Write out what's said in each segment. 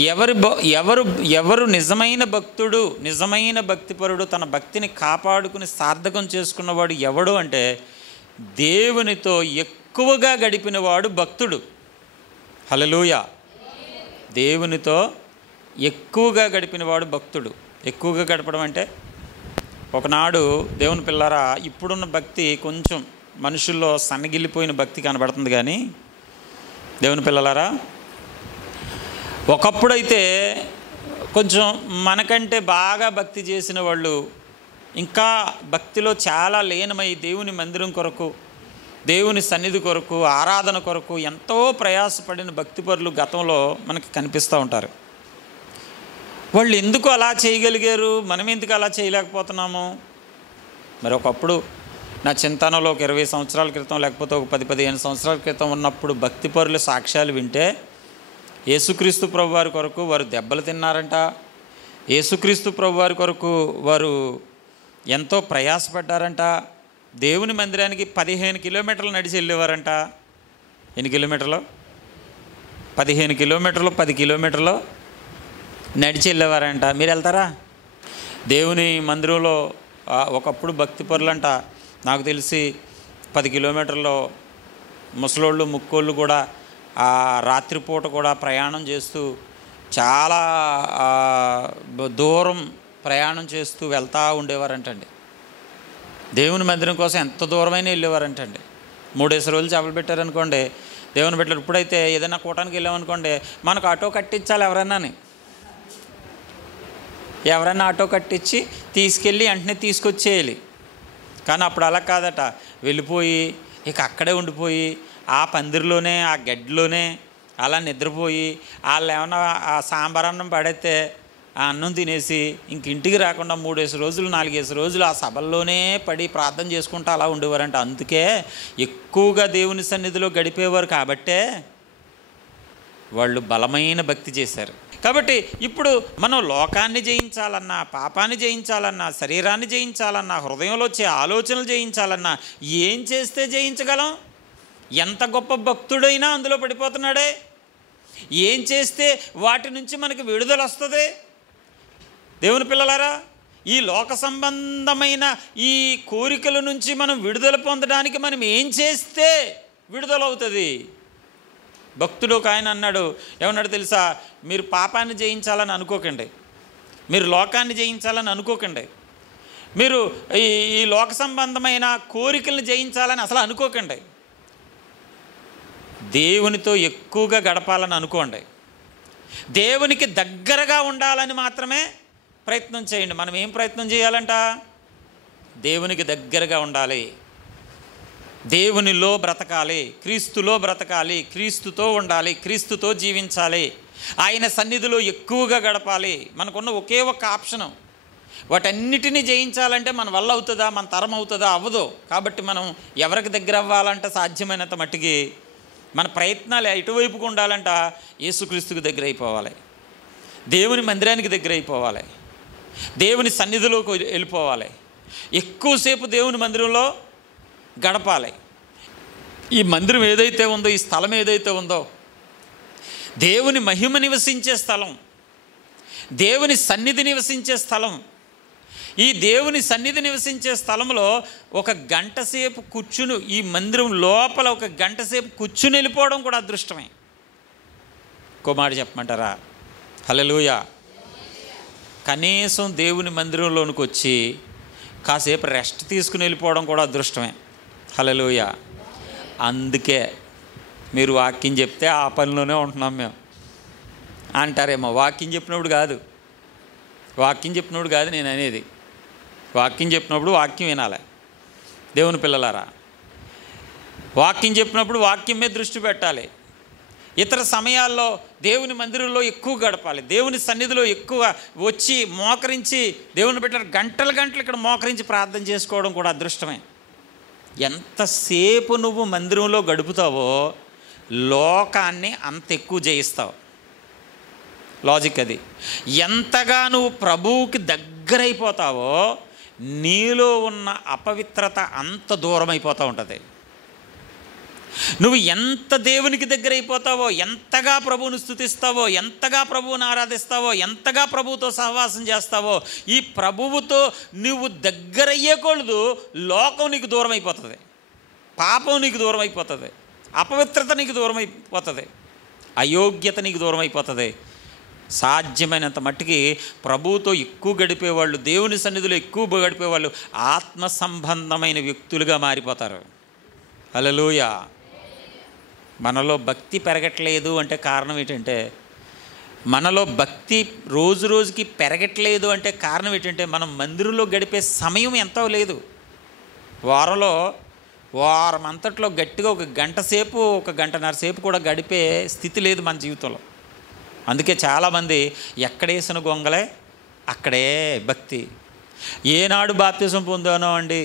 ఎవరు ఎవరు ఎవరు నిజమైన భక్తుడు, నిజమైన భక్తిపరుడు, తన భక్తిని కాపాడుకుని సార్థకం చేసుకున్నవాడు ఎవడు అంటే దేవునితో ఎక్కువగా గడిపినవాడు భక్తుడు. హల్లెలూయా. దేవునితో ఎక్కువగా గడిపినవాడు భక్తుడు. ఎక్కువగా గడపడం అంటే ఒకనాడు దేవుని పిల్లారా, ఇప్పుడున్న భక్తి కొంచెం మనుషుల్లో సన్నగిల్లిపోయిన భక్తి కనబడుతుంది. కానీ దేవుని పిల్లలారా, ఒకప్పుడైతే కొంచెం మనకంటే బాగా భక్తి చేసిన వాళ్ళు ఇంకా భక్తిలో చాలా లీనమై దేవుని మందిరం కొరకు, దేవుని సన్నిధి కొరకు, ఆరాధన కొరకు ఎంతో ప్రయాసపడిన భక్తిపరులు గతంలో మనకి కనిపిస్తూ ఉంటారు. వాళ్ళు ఎందుకు అలా చేయగలిగారు, మనం ఎందుకు అలా చేయలేకపోతున్నాము? మరి ఒకప్పుడు నా చింతనలో ఒక 20 సంవత్సరాల క్రితం, లేకపోతే ఒక 10-15 సంవత్సరాల క్రితం ఉన్నప్పుడు భక్తిపరుల సాక్ష్యాలు వింటే యేసుక్రీస్తు ప్రభువారి కొరకు వారు దెబ్బలు తిన్నారంట. యేసుక్రీస్తు ప్రభువారి కొరకు వారు ఎంతో ప్రయాసపడ్డారంట. దేవుని మందిరానికి 15 కిలోమీటర్లు నడిచి వెళ్ళేవారంట. ఎన్ని కిలోమీటర్లు? 15 కిలోమీటర్లు, 10 కిలోమీటర్లు నడిచి వెళ్ళేవారంట. మీరు వెళ్తారా? దేవుని మందిరంలో ఒకప్పుడు భక్తిపరులంట నాకు తెలిసి 10 కిలోమీటర్లో ముసలోళ్ళు ముక్కోళ్ళు కూడా ఆ రాత్రిపూట కూడా ప్రయాణం చేస్తూ చాలా దూరం ప్రయాణం చేస్తూ వెళ్తూ ఉండేవారంటండి. దేవుని మందిరం కోసం ఎంత దూరమైనా వెళ్ళేవారంటండి. 3 రోజులు చేపలు పెట్టారనుకోండి, దేవుని పెట్టారు. ఇప్పుడైతే ఏదైనా కూటానికి వెళ్ళామనుకోండి, మనకు ఆటో కట్టించాలి ఎవరన్నా ఆటో కట్టించి తీసుకెళ్ళి వెంటనే తీసుకొచ్చేయాలి. కానీ అప్పుడు అలా కాదట. వెళ్ళిపోయి ఇక అక్కడే ఉండిపోయి ఆ పందిరిలోనే, ఆ గడ్డిలోనే అలా నిద్రపోయి, వాళ్ళు ఏమన్నా ఆ సాంబార్ అన్నం పడితే ఆ అన్నం తినేసి ఇంక ఇంటికి రాకుండా 3 రోజులు 4 రోజులు ఆ సభల్లోనే పడి ప్రార్థన చేసుకుంటూ అలా ఉండేవారంట. అందుకే ఎక్కువగా దేవుని సన్నిధిలో గడిపేవారు. కాబట్టే వాళ్ళు బలమైన భక్తి చేశారు. కాబట్టి ఇప్పుడు మనం లోకాన్ని జయించాలన్నా, పాపాన్ని జయించాలన్నా, శరీరాన్ని జయించాలన్నా, హృదయంలో వచ్చే ఆలోచనలు జయించాలన్నా ఏం చేస్తే జయించగలం? ఎంత గొప్ప భక్తుడైనా అందులో పడిపోతున్నాడే. ఏం చేస్తే వాటి నుంచి మనకి విడుదల వస్తుంది? దేవుని పిల్లలారా, ఈ లోక సంబంధమైన ఈ కోరికల నుంచి మనం విడుదల పొందడానికి మనం ఏం చేస్తే విడుదల అవుతుంది? భక్తుడు ఒక ఆయన అన్నాడు, ఏమన్నాడు తెలుసా? మీరు పాపాన్ని జయించాలని అనుకోకండి, మీరు లోకాన్ని జయించాలని అనుకోకండి, మీరు ఈ లోక సంబంధమైన కోరికలను జయించాలని అసలు అనుకోకండి. దేవునితో ఎక్కువగా గడపాలని అనుకోండి. దేవునికి దగ్గరగా ఉండాలని మాత్రమే ప్రయత్నం చేయండి. మనం ఏం ప్రయత్నం చేయాలంట? దేవునికి దగ్గరగా ఉండాలి, దేవునిలో బ్రతకాలి, క్రీస్తులో బ్రతకాలి, క్రీస్తుతో ఉండాలి, క్రీస్తుతో జీవించాలి, ఆయన సన్నిధిలో ఎక్కువగా గడపాలి. మనకున్న ఒకే ఒక ఆప్షను. వాటన్నిటినీ జయించాలంటే మన వల్ల అవుతుందా? మన తరం అవుతుందా? అవ్వదు. కాబట్టి మనం ఎవరికి దగ్గర అవ్వాలంటే సాధ్యమైనంత మట్టికి మన ప్రయత్నాలు ఎటువైపుకు ఉండాలంట? యేసుక్రీస్తుకు దగ్గర అయిపోవాలి, దేవుని మందిరానికి దగ్గర అయిపోవాలి, దేవుని సన్నిధిలోకి వెళ్ళిపోవాలి, ఎక్కువసేపు దేవుని మందిరంలో గడపాలి. ఈ మందిరం ఏదైతే ఉందో, ఈ స్థలం ఏదైతే ఉందో, దేవుని మహిమ నివసించే స్థలం, దేవుని సన్నిధి నివసించే స్థలం. ఈ దేవుని సన్నిధి నివసించే స్థలంలో 1 గంట సేపు కూర్చుని, ఈ మందిరం లోపల 1 గంట సేపు కూర్చుని వెళ్ళిపోవడం కూడా అదృష్టమే. ఇంకో మాట చెప్పమంటారా? హల్లెలూయా. కనీసం దేవుని మందిరంలోనికి వచ్చి కాసేపు రెస్ట్ తీసుకుని వెళ్ళిపోవడం కూడా అదృష్టమే. హల్లెలూయా. అందుకే మీరు వాక్యం చెప్తే ఆ పనిలోనే ఉంటున్నాం మేము అంటారేమో. వాక్యం చెప్పినప్పుడు కాదు నేను అనేది. వాక్యం చెప్పినప్పుడు వాక్యం వినాలి. దేవుని పిల్లలారా, వాక్యం చెప్పినప్పుడు వాక్యం మీద దృష్టి పెట్టాలి. ఇతర సమయాల్లో దేవుని మందిరంలో ఎక్కువ గడపాలి, దేవుని సన్నిధిలో ఎక్కువ వచ్చి మోకరించి, దేవుని బిడ్డలు గంటలు ఇక్కడ మోకరించి ప్రార్థన చేసుకోవడం కూడా అదృష్టమే. ఎంతసేపు నువ్వు మందిరంలో గడుపుతావో లోకాన్ని అంత ఎక్కువ జయిస్తావు. లాజిక్ అది. ఎంతగా నువ్వు ప్రభువుకి దగ్గరైపోతావో నీలో ఉన్న అపవిత్రత అంత దూరం అయిపోతూ ఉంటుంది. నువ్వు ఎంత దేవునికి దగ్గర అయిపోతావో, ఎంతగా ప్రభువును స్తుతిస్తావో, ఎంతగా ప్రభువును ఆరాధిస్తావో, ఎంతగా ప్రభువుతో సహవాసం చేస్తావో, ఈ ప్రభువుతో నువ్వు దగ్గరయ్యే కొలదు లోకం నీకు దూరం అయిపోతుంది, పాపం నీకు దూరం అయిపోతుంది, అపవిత్రత నీకు దూరం అయిపోతుంది, అయోగ్యత నీకు దూరం అయిపోతుంది. సాధ్యమైనంత మట్టికి ప్రభువుతో ఎక్కువ గడిపేవాళ్ళు, దేవుని సన్నిధిలో ఎక్కువ గడిపేవాళ్ళు ఆత్మ సంబంధమైన వ్యక్తులుగా మారిపోతారు. హల్లెలూయా. మనలో భక్తి పెరగట్లేదు అంటే కారణం ఏంటంటే, మనలో భక్తి రోజు రోజుకి పెరగట్లేదు అంటే కారణం ఏంటంటే, మనం మందిరంలో గడిపే సమయం ఎంతో లేదు. వారం అంతట్లో గట్టిగా ఒక గంట సేపు, ఒక గంటన్నర సేపు కూడా గడిపే స్థితి లేదు మన జీవితంలో. అందుకే చాలామంది ఎక్కడేసిన గొంగలే అక్కడే భక్తి. ఏనాడు బాప్తిసం పొందానో అండి,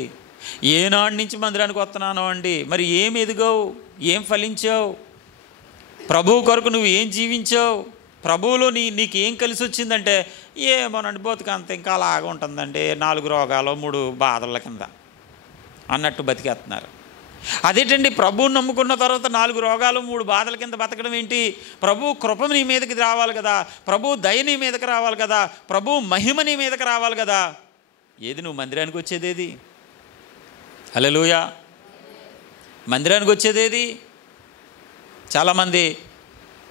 ఏనాడు నుంచి మందిరానికి వస్తున్నానో అండి, మరి ఏం ఎదిగావు, ఏం ఫలించావు, ప్రభువు కొరకు నువ్వు ఏం జీవించావు, ప్రభువులో నీకేం కలిసి వచ్చిందంటే ఏమోనండి బతుకు అంత ఇంకా అలాగా ఉంటుందండి, 4 రోగాలు 3 బాధల కింద అన్నట్టు బతికేస్తున్నారు. అదేంటండి, ప్రభువుని నమ్ముకున్న తర్వాత 4 రోగాలు 3 బాధల కింద బతకడం ఏంటి? ప్రభు కృప నీ మీదకి రావాలి కదా, ప్రభు దయ నీ మీదకి రావాలి కదా, ప్రభు మహిమ నీ మీదకి రావాలి కదా. ఏది నువ్వు మందిరానికి వచ్చేదేది? హల్లెలూయా. మందిరానికి వచ్చేదేది? చాలామంది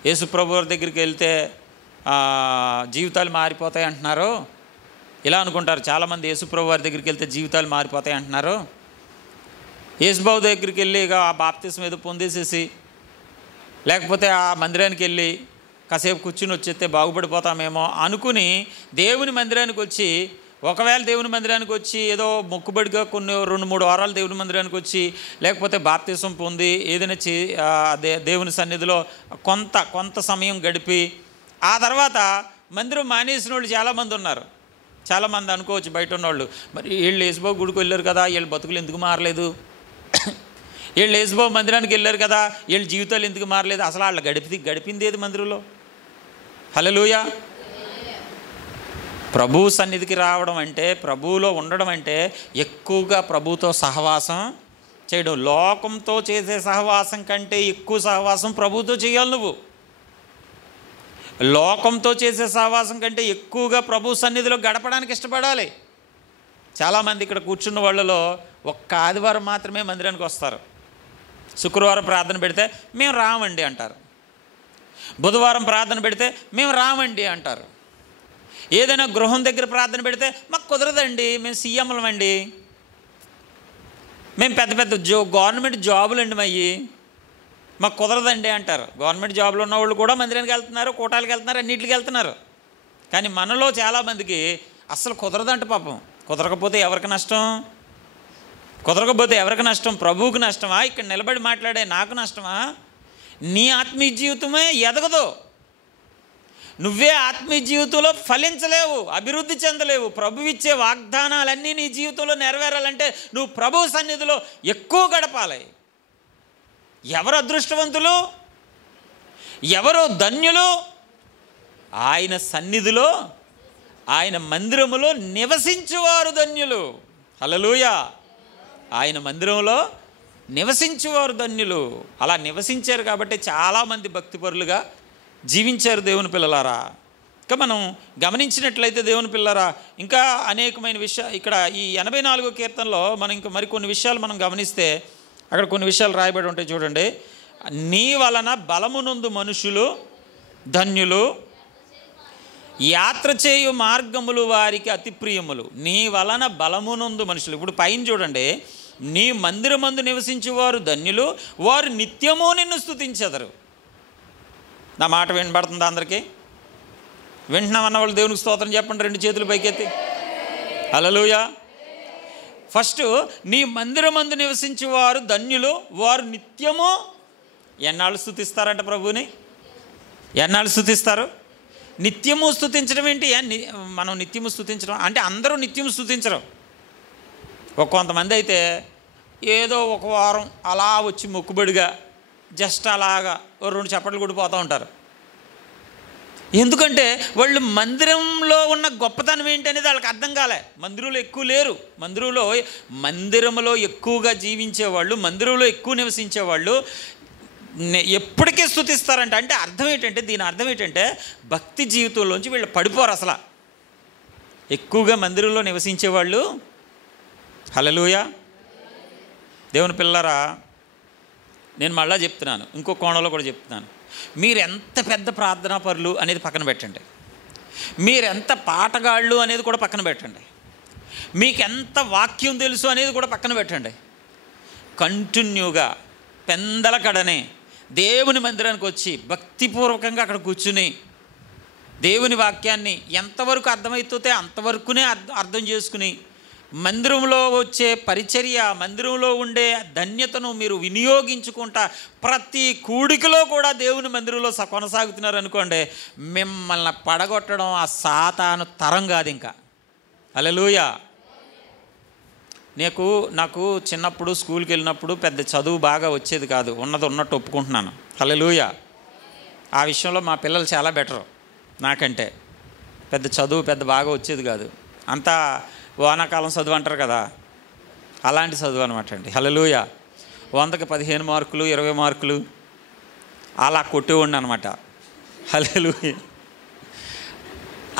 యేసు ప్రభు వారి దగ్గరికి వెళ్తే జీవితాలు మారిపోతాయి అంటున్నారు, ఇలా అనుకుంటారు. చాలామంది యేసు ప్రభు వారి దగ్గరికి వెళ్తే జీవితాలు మారిపోతాయి అంటున్నారు. యేసుబాబు దగ్గరికి వెళ్ళి ఇక ఆ బాప్తిసం ఏదో పొందేసేసి, లేకపోతే ఆ మందిరానికి వెళ్ళి కాసేపు కూర్చుని వచ్చేస్తే బాగుపడిపోతామేమో అనుకుని దేవుని మందిరానికి వచ్చి, ఒకవేళ దేవుని మందిరానికి వచ్చి ఏదో మొక్కుబడిగా కొన్ని 2-3 వారాలు దేవుని మందిరానికి వచ్చి, లేకపోతే బాప్తిసం పొంది ఏదైనా దేవుని సన్నిధిలో కొంత సమయం గడిపి ఆ తర్వాత మందిరం మానేసిన వాళ్ళు చాలామంది ఉన్నారు. చాలామంది అనుకోవచ్చు బయట ఉన్నవాళ్ళు, మరి వీళ్ళు యేసుబాబు గుడికి వెళ్ళారు కదా, వీళ్ళ బతుకులు ఎందుకు మారలేదు, వీళ్ళు యేసుబాబు మందిరానికి వెళ్ళారు కదా, వీళ్ళ జీవితాలు ఎందుకు మారలేదు, అసలు వాళ్ళు గడిపింది ఏది మందిరంలో? హల్లెలూయా. ప్రభు సన్నిధికి రావడం అంటే, ప్రభువులో ఉండడం అంటే ఎక్కువగా ప్రభువుతో సహవాసం చేయడం. లోకంతో చేసే సహవాసం కంటే ఎక్కువ సహవాసం ప్రభువుతో చేయాలి. నువ్వు లోకంతో చేసే సహవాసం కంటే ఎక్కువగా ప్రభు సన్నిధిలో గడపడానికి ఇష్టపడాలి. చాలామంది ఇక్కడ కూర్చున్న వాళ్ళలో ఒక్క ఆదివారం మాత్రమే మందిరానికి వస్తారు. శుక్రవారం ప్రార్థన పెడితే మేము రామండి అంటారు, బుధవారం ప్రార్థన పెడితే మేము రామండి అంటారు, ఏదైనా గృహం దగ్గర ప్రార్థన పెడితే మాకు కుదరదండి, మేము సీఎంలమండి, మేము పెద్ద గవర్నమెంట్ జాబులండి మాకు కుదరదండి అంటారు. గవర్నమెంట్ జాబులు ఉన్న వాళ్ళు కూడా మందిరానికి వెళ్తున్నారు, కూటాలకు వెళ్తున్నారు, అన్నింటికి వెళ్తున్నారు. కానీ మనలో చాలామందికి అస్సలు కుదరదంట. పాపం కుదరకపోతే ఎవరికి నష్టం? ప్రభువుకి నష్టమా? ఇక్కడ నిలబడి మాట్లాడే నాకు నష్టమా? నీ ఆత్మీయ జీవితమే ఎదగదు, నువ్వే ఆత్మీయ జీవితంలో ఫలించలేవు, అభివృద్ధి చెందలేవు. ప్రభు ఇచ్చే వాగ్దానాలన్నీ నీ జీవితంలో నెరవేరాలంటే నువ్వు ప్రభు సన్నిధిలో ఎక్కువ గడపాలి. ఎవరు అదృష్టవంతులు, ఎవరు ధన్యులు? ఆయన సన్నిధిలో, ఆయన మందిరములో నివసించువారు ధన్యులు. హల్లెలూయా. ఆయన మందిరంలో నివసించువారు ధన్యులు. అలా నివసించారు కాబట్టి చాలామంది భక్తిపరులుగా జీవించారు దేవుని పిల్లలారా. ఇంకా మనం గమనించినట్లయితే దేవుని పిల్లలారా, ఇంకా అనేకమైన విషయాలు ఇక్కడ ఈ 84వ కీర్తనలో మనం ఇంకా మరికొన్ని విషయాలు మనం గమనిస్తే అక్కడ కొన్ని విషయాలు రాయబడి ఉంటాయి. చూడండి, నీ వలన బలమునందు మనుషులు ధన్యులు, యాత్ర చేయు మార్గములు వారికి అతి ప్రియములు. నీ వలన బలమునందు మనుషులు. ఇప్పుడు పైన చూడండి, నీ మందిరమందు నివసించేవారు ధన్యులు, వారు నిత్యము నిన్ను స్తుతించెదరు. నా మాట వినబడుతుందా అందరికీ? వింటున్నామన్న వాళ్ళు దేవునికి స్తోత్రం చెప్పండి, 2 చేతులు పైకెత్తి. హల్లెలూయా. ఫస్ట్, నీ మందిరమందు నివసించేవారు ధన్యులు, వారు నిత్యము. ఎన్నాళ్ళు స్తుతిస్తారంట ప్రభువుని? ఎన్నాళ్ళు స్తుతిస్తారు? నిత్యము స్తుతించడం ఏంటి? మనం నిత్యము స్తుతించడం అంటే అందరూ నిత్యము స్తుతించరు. కొంతమంది అయితే ఏదో ఒక వారం అలా వచ్చి మొక్కుబడిగా జస్ట్ అలాగా 2 చప్పట్లు కొట్టిపోతూ ఉంటారు. ఎందుకంటే వాళ్ళు మందిరంలో ఉన్న గొప్పతనం ఏంటి అనేది వాళ్ళకి అర్థం కాలే. మందిరంలో ఎక్కువ లేరు, మందిరంలో ఎక్కువగా జీవించేవాళ్ళు, మందిరంలో ఎక్కువ నివసించేవాళ్ళు ఎప్పటికీ స్తుతిస్తారంట. అంటే అర్థం ఏంటంటే, దీని అర్థం ఏంటంటే భక్తి జీవితంలోంచి వీళ్ళు పడిపోరు అసలు. ఎక్కువగా మందిరంలో నివసించేవాళ్ళు. హల్లెలూయా. దేవుని పిల్లరా, నేను మళ్ళా చెప్తున్నాను, ఇంకో కోణంలో కూడా చెప్తున్నాను. మీరు ఎంత పెద్ద ప్రార్థనా పరులు అనేది పక్కన పెట్టండి, మీరెంత పాటగాళ్ళు అనేది కూడా పక్కన పెట్టండి, మీకు ఎంత వాక్యం తెలుసు అనేది కూడా పక్కన పెట్టండి. కంటిన్యూగా పెందల కడనే దేవుని మందిరానికి వచ్చి భక్తిపూర్వకంగా అక్కడ కూర్చుని దేవుని వాక్యాన్ని ఎంతవరకు అర్థమవుతుంటే అంతవరకునే అర్థం చేసుకుని మందిరంలో వచ్చే పరిచర్య, మందిరంలో ఉండే ధన్యతను మీరు వినియోగించుకుంటా ప్రతి కూడికలో కూడా దేవుని మందిరంలో కొనసాగుతున్నారు అనుకోండి, మిమ్మల్ని పడగొట్టడం ఆ సాతాను తరం కాదు ఇంకా. హల్లెలూయా. నాకు చిన్నప్పుడు స్కూల్కి వెళ్ళినప్పుడు పెద్ద చదువు బాగా వచ్చేది కాదు, ఉన్నట్టు ఒప్పుకుంటున్నాను. హల్లెలూయా. ఆ విషయంలో మా పిల్లలు చాలా బెటరు నాకంటే. పెద్ద బాగా వచ్చేది కాదు, అంతా వానాకాలం చదువు అంటారు కదా, అలాంటి చదువు అనమాట అండి. హల్లెలూయా. 100కి 15 మార్కులు 20 మార్కులు అలా కొట్టేవాడిని అనమాట. హల్లెలూయా.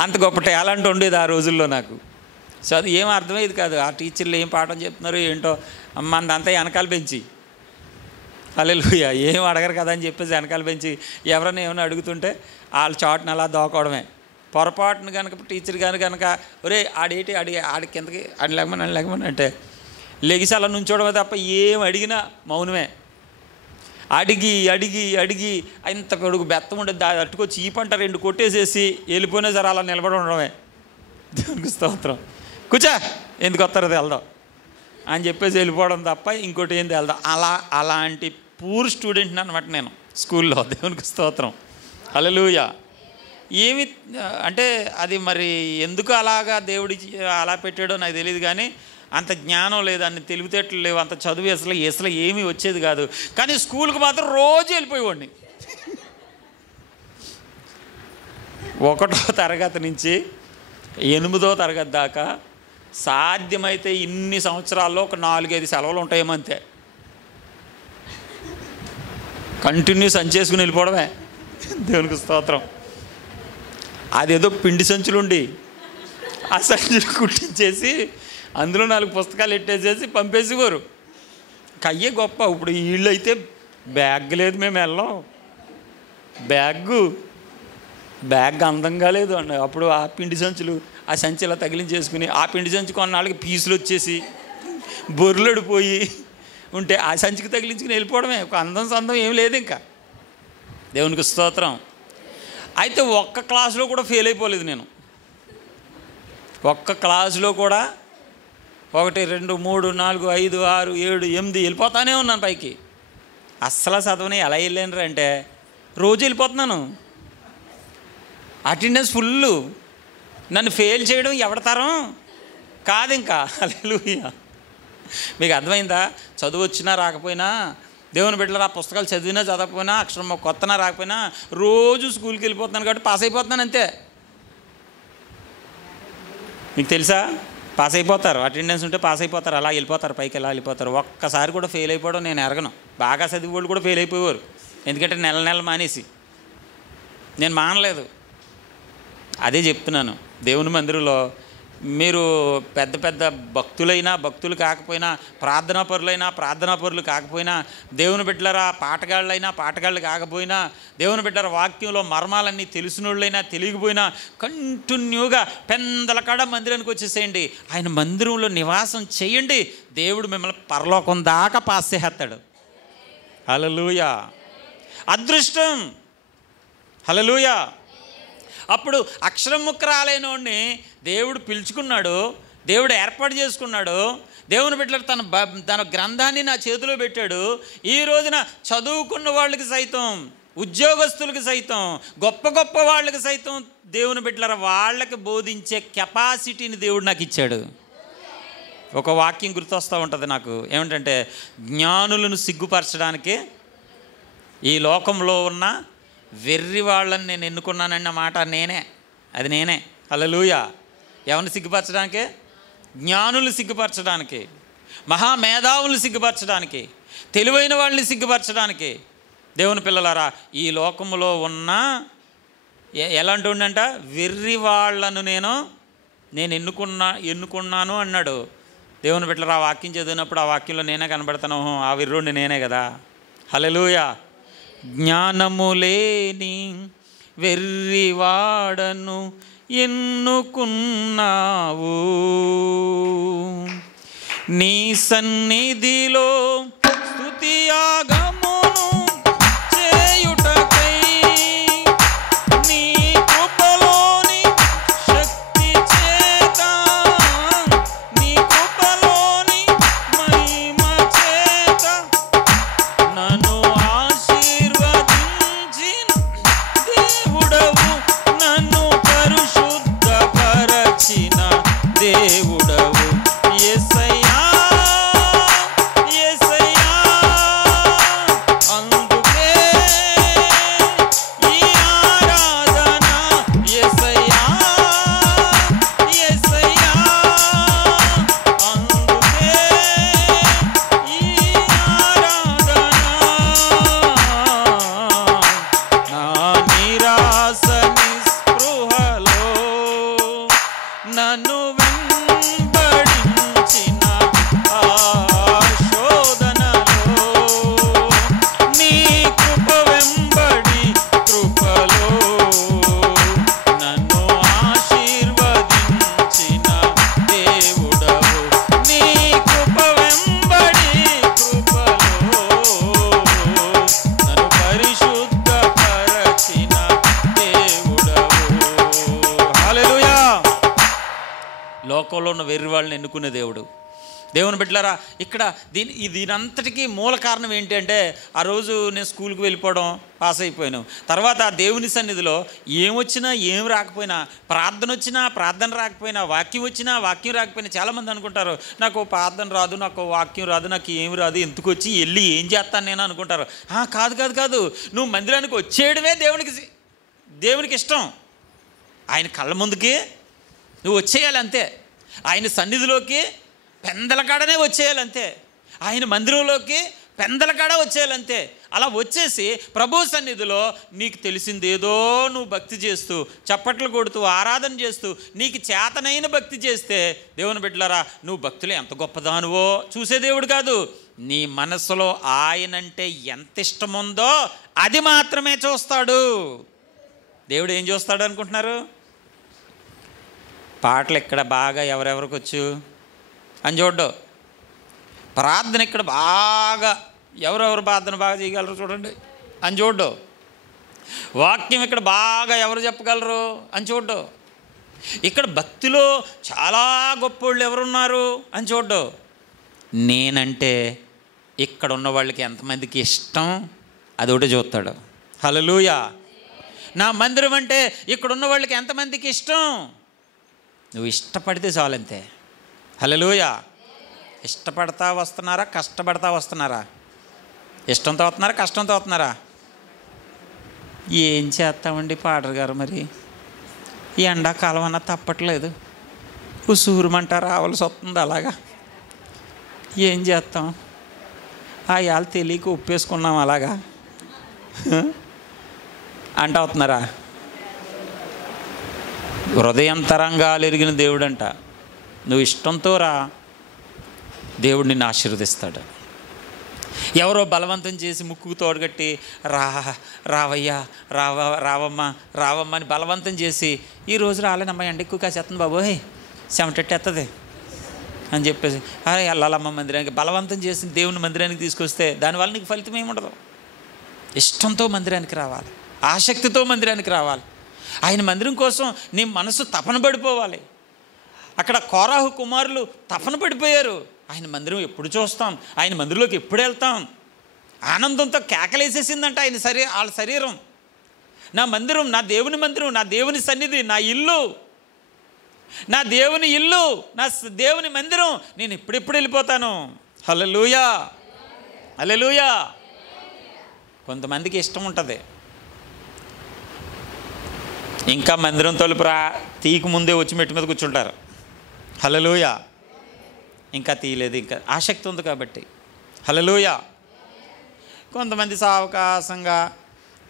అంత గొప్ప టాలెంట్ ఉండేది ఆ రోజుల్లో నాకు. చదువు ఏం అర్థమయ్యేది కాదు, ఆ టీచర్లు ఏం పాఠం చెప్తున్నారు ఏంటో, మనదంతా వెనకాల పెంచి. హల్లెలూయా. ఏం అడగరు కదా అని చెప్పేసి వెనకాల పెంచి ఎవరైనా ఏమైనా అడుగుతుంటే వాళ్ళ చాటుని అలా దోకోవడమే. పొరపాటును కనుక టీచర్ కనుక ఒరే ఆడి కిందకి లెగమని అంటే లెగిసి అలా నుంచోవడమే తప్ప ఏం అడిగినా మౌనమే. అడిగి ఇంత పొడుగు బెత్తం ఉండేది, దాన్ని అట్టుకొచ్చి ఈ పంట 2 కొట్టేసేసి వెళ్ళిపోయినా సరే అలా నిలబడి ఉండడమే. దేవునికి స్తోత్రం. కూర్చో, ఎందుకు వస్తారో వెళ్దాం అని చెప్పేసి వెళ్ళిపోవడం తప్ప ఇంకోటి ఏంది వెళ్దాం. అలాంటి పూర్ స్టూడెంట్ని అనమాట నేను స్కూల్లో. దేవునికి స్తోత్రం. హల్లెలూయా. ఏమి అంటే అది మరి ఎందుకు అలాగా దేవుడి అలా పెట్టాడో నాకు తెలియదు, కానీ అంత జ్ఞానం లేదు, అన్ని తెలివితేటలు లేవు, అంత చదువు అసలు ఏమీ వచ్చేది కాదు. కానీ స్కూల్కి మాత్రం రోజు వెళ్ళిపోయేవాడిని. 1వ తరగతి నుంచి 8వ తరగతి దాకా సాధ్యమైతే ఇన్ని సంవత్సరాల్లో ఒక 4-5 సెలవులు ఉంటాయేమో అంతే. కంటిన్యూ సంచేసుకుని వెళ్ళిపోవడమే. దేవునికి స్తోత్రం. అదేదో పిండి సంచులుండి ఆ సంచులు కుట్టించేసి అందులో 4 పుస్తకాలు ఎట్టేసేసి పంపేసేవారు. కయ్యే గొప్ప. ఇప్పుడు వీళ్ళు అయితే బ్యాగ్ లేదు, మేము వెళ్ళాం. బ్యాగ్ అందంగా లేదు అండి. అప్పుడు ఆ పిండి సంచులు ఆ సంచి ఇలా తగిలించేసుకుని ఆ పిండి సంచి కొన్నాళ్ళకి పీసులు వచ్చేసి బొర్రెడిపోయి ఉంటే ఆ సంచికి తగిలించుకుని వెళ్ళిపోవడమే. ఒక సందం ఏం లేదు ఇంకా. దేవునికి స్తోత్రం. అయితే ఒక్క క్లాసులో కూడా ఫెయిల్ అయిపోలేదు నేను. ఒక్క క్లాసులో కూడా 1 2 3 4 5 6 7 8 వెళ్ళిపోతానే ఉన్నాను పైకి. అస్సలు చదవని ఎలా వెళ్ళాను అంటే రోజు వెళ్ళిపోతున్నాను. Attendance full. నన్ను ఫెయిల్ చేయడం ఎవడతారం కాదు ఇంకా. హల్లెలూయా. మీకు అర్థమైందా? చదువు వచ్చినా రాకపోయినా, దేవుని బిడ్డలు ఆ పుస్తకాలు చదివినా చదవకపోయినా, అక్షరం కొత్తనా రాకపోయినా రోజు స్కూల్కి వెళ్ళిపోతున్నాను కాబట్టి పాస్ అయిపోతున్నాను అంతే. మీకు తెలుసా? పాస్ అయిపోతారు, అటెండెన్స్ ఉంటే పాస్ అయిపోతారు, అలా వెళ్ళిపోతారు, పైకి ఎలా వెళ్ళిపోతారు. ఒక్కసారి కూడా ఫెయిల్ అయిపోవడం నేను ఎరగను. బాగా చదివి వాళ్ళు కూడా ఫెయిల్ అయిపోయేవారు. ఎందుకంటే నెల మానేసి. నేను మానలేదు. అదే చెప్తున్నాను, దేవుని మందిరంలో మీరు పెద్ద భక్తులైనా భక్తులు కాకపోయినా, ప్రార్థనా పరులు కాకపోయినా, దేవుని బిడ్డలరా పాటగాళ్ళు కాకపోయినా, దేవుని బిడ్డల వాక్యంలో మర్మాలన్నీ తెలిసినోళ్ళైనా తెలియకపోయినా కంటిన్యూగా పెందల కాడ మందిరానికి వచ్చేసేయండి. ఆయన మందిరంలో నివాసం చేయండి. దేవుడు మిమ్మల్ని పరలోకం దాకా పాస్ చేస్తాడు. హల్లెలూయా. అదృష్టం. హల్లెలూయా. అప్పుడు అక్షరం ముక్కరాలైన వాడిని దేవుడు పిలుచుకున్నాడు, దేవుడు ఏర్పాటు చేసుకున్నాడు. దేవుని బిడ్డలు తన గ్రంథాన్ని నా చేతిలో పెట్టాడు. ఈ రోజున చదువుకున్న వాళ్ళకి సైతం, ఉద్యోగస్తులకి సైతం, గొప్ప వాళ్ళకి సైతం దేవుని బిడ్డల వాళ్ళకి బోధించే కెపాసిటీని దేవుడు నాకు ఇచ్చాడు. ఒక వాక్యం గుర్తొస్తూ ఉంటుంది నాకు. ఏమిటంటే, జ్ఞానులను సిగ్గుపరచడానికి ఈ లోకంలో ఉన్న వెర్రి వాళ్ళని నేను ఎన్నుకున్నానన్న మాట నేనే, అది నేనే. హల్లెలూయా. ఎవరిని సిగ్గుపరచడానికి? జ్ఞానులు సిగ్గుపరచడానికి, మహామేధావులు సిగ్గుపరచడానికి, తెలివైన వాళ్ళని సిగ్గుపరచడానికి. దేవుని పిల్లలారా, ఈ లోకములో ఉన్న ఎలాంటి ఉండంట? వెర్రి వాళ్ళను నేను ఎన్నుకున్నాను అన్నాడు. దేవుని బిడ్డలారా, ఆ వాక్యం చదివినప్పుడు ఆ వాక్యంలో నేనే కనబడతాను. ఆ వెర్రుండి నేనే కదా. హల్లెలూయా. జ్ఞానము లేని వెర్రివాడను ఎన్నుకున్నావు, నీ సన్నిధిలో స్తుతియాగమును చేయుటకై, నీ కృపలోని శక్తి చేత, నీ కృపలోని మహిమ చేత నన్ను ఆశీర్వదించిన దేవుడవు, నన్ను పరిశుద్ధపరచిన దేవుడవు. యేసయ్యా, యేసయ్యా, అందుకే ఈ ఆరాధన. యేసయ్యా, యేసయ్యా, అందుకే ఈ ఆరాధన. నా నిరాశ నిస్పృహలో నన్ను వెంబడించిన ఆ శోధనలో, నీ కృప వెంబడి కృపలో నన్ను ఆశీర్వదించిన దేవుడవు, నీ కృప వెంబడి కృపలో నన్ను పరిశుద్ధపరచిన దేవుడవు. హల్లెలూయా. లోకంలో ఉన్న వెర్రి వాళ్ళని ఎన్నుకునే దేవుడు. దేవుని బిడ్డలారా, ఇక్కడ దీనంతటికీ మూల కారణం ఏంటి అంటే, ఆ రోజు నేను స్కూల్కి వెళ్ళిపోవడం, పాస్ అయిపోయాను. తర్వాత దేవుని సన్నిధిలో ఏమొచ్చినా ఏం రాకపోయినా, ప్రార్థన వచ్చినా ప్రార్థన రాకపోయినా, వాక్యం వచ్చినా వాక్యం రాకపోయినా, చాలామంది అనుకుంటారు నాకు ప్రార్థన రాదు, నాకు వాక్యం రాదు, నాకు ఏమి రాదు, ఎందుకు వచ్చి వెళ్ళి ఏం చేస్తాను నేను అనుకుంటారు. కాదు కాదు కాదు, నువ్వు మందిరానికి వచ్చేయడమే దేవునికి ఇష్టం. ఆయన కళ్ళ ముందుకి నువ్వు వచ్చేయాలి అంతే. ఆయన సన్నిధిలోకి పెందలకాడనే వచ్చేయాలంతే. ఆయన మందిరంలోకి పెందలకాడ వచ్చేయాలంతే. అలా వచ్చేసి ప్రభు సన్నిధిలో నీకు తెలిసిందేదో నువ్వు భక్తి చేస్తూ, చప్పట్లు కొడుతూ, ఆరాధన చేస్తూ, నీకు చేతనైన భక్తి చేస్తే, దేవుని బిడ్డలారా, నువ్వు భక్తులు ఎంత గొప్పదానువో చూసే దేవుడు కాదు, నీ మనసులో ఆయనంటే ఎంత ఇష్టముందో అది మాత్రమే చూస్తాడు. దేవుడు ఏం చూస్తాడు అనుకుంటున్నారు? పాటలు ఇక్కడ బాగా ఎవరెవరికి వచ్చు అని చూడ్డు. ప్రార్థన ఇక్కడ బాగా ఎవరెవరు ప్రార్థన బాగా చేయగలరు చూడండి అని చూడ్డు. వాక్యం ఇక్కడ బాగా ఎవరు చెప్పగలరు అని చూడ్డు. ఇక్కడ భక్తిలో చాలా గొప్పోళ్ళు ఎవరున్నారు అని చూడ్డు. నేనంటే ఇక్కడ ఉన్న వాళ్ళకి ఎంతమందికి ఇష్టం అదొకటి చూస్తాడు. హల్లెలూయా. నా మందిరం అంటే ఇక్కడ ఉన్న వాళ్ళకి ఎంతమందికి ఇష్టం, నువ్వు ఇష్టపడితే చాలంతే. హల్లెలూయా. ఇష్టపడతా వస్తున్నారా, కష్టపడతా వస్తున్నారా? ఇష్టంతో వస్తున్నారా, కష్టంతో వస్తున్నారా? ఏం చేస్తామండి పాడరు గారు, మరి ఈ ఎండాకాలం అన్నా తప్పట్లేదు, ఉసూరుమంట రావాల్సి వస్తుంది. అలాగా ఏం చేస్తాం? ఇవాళ తెలియక ఉప్పేసుకున్నాం అలాగా అంట అవుతున్నారా? హృదయంతరంగాలు ఎరిగిన దేవుడంట. నువ్వు ఇష్టంతో రా, దేవుడు నిన్ను ఆశీర్వదిస్తాడు. ఎవరో బలవంతం చేసి ముక్కుకు తోడుగట్టి రావయ్యా రావమ్మ అని బలవంతం చేసి, ఈ రోజు రాలేనమ్మా ఎండ ఎక్కువ కాసేస్తుంది బాబోయ్, చెమటెట్టేస్తుంది అని చెప్పేసి వెళ్ళాలమ్మ మందిరానికి బలవంతం చేసి దేవుని మందిరానికి తీసుకొస్తే దానివల్ల నీకు ఫలితం ఏముండదు. ఇష్టంతో మందిరానికి రావాలి, ఆసక్తితో మందిరానికి రావాలి. ఆయన మందిరం కోసం నీ మనసు తపన పడిపోవాలి. అక్కడ కోరాహు కుమారులు తపన పడిపోయారు. ఆయన మందిరం ఎప్పుడు చూస్తాం, ఆయన మందిరంలోకి ఎప్పుడు వెళ్తాం, ఆనందంతో కేకలేసేసిందంట వాళ్ళ శరీరం. నా మందిరం, నా దేవుని మందిరం, నా దేవుని సన్నిధి, నా ఇల్లు, నా దేవుని ఇల్లు, నా దేవుని మందిరం, నేను ఎప్పుడెప్పుడు వెళ్ళిపోతాను. హల్లెలూయా, హల్లెలూయా. కొంతమందికి ఇష్టం ఉంటుంది, ఇంకా మందిరం తలుపు తీయక ముందే వచ్చి మెట్టు మీద కూర్చుంటారు. హల్లెలూయా. ఇంకా తీయలేదు, ఇంకా ఆసక్తి ఉంది కాబట్టి. హల్లెలూయా. కొంతమంది సావకాశంగా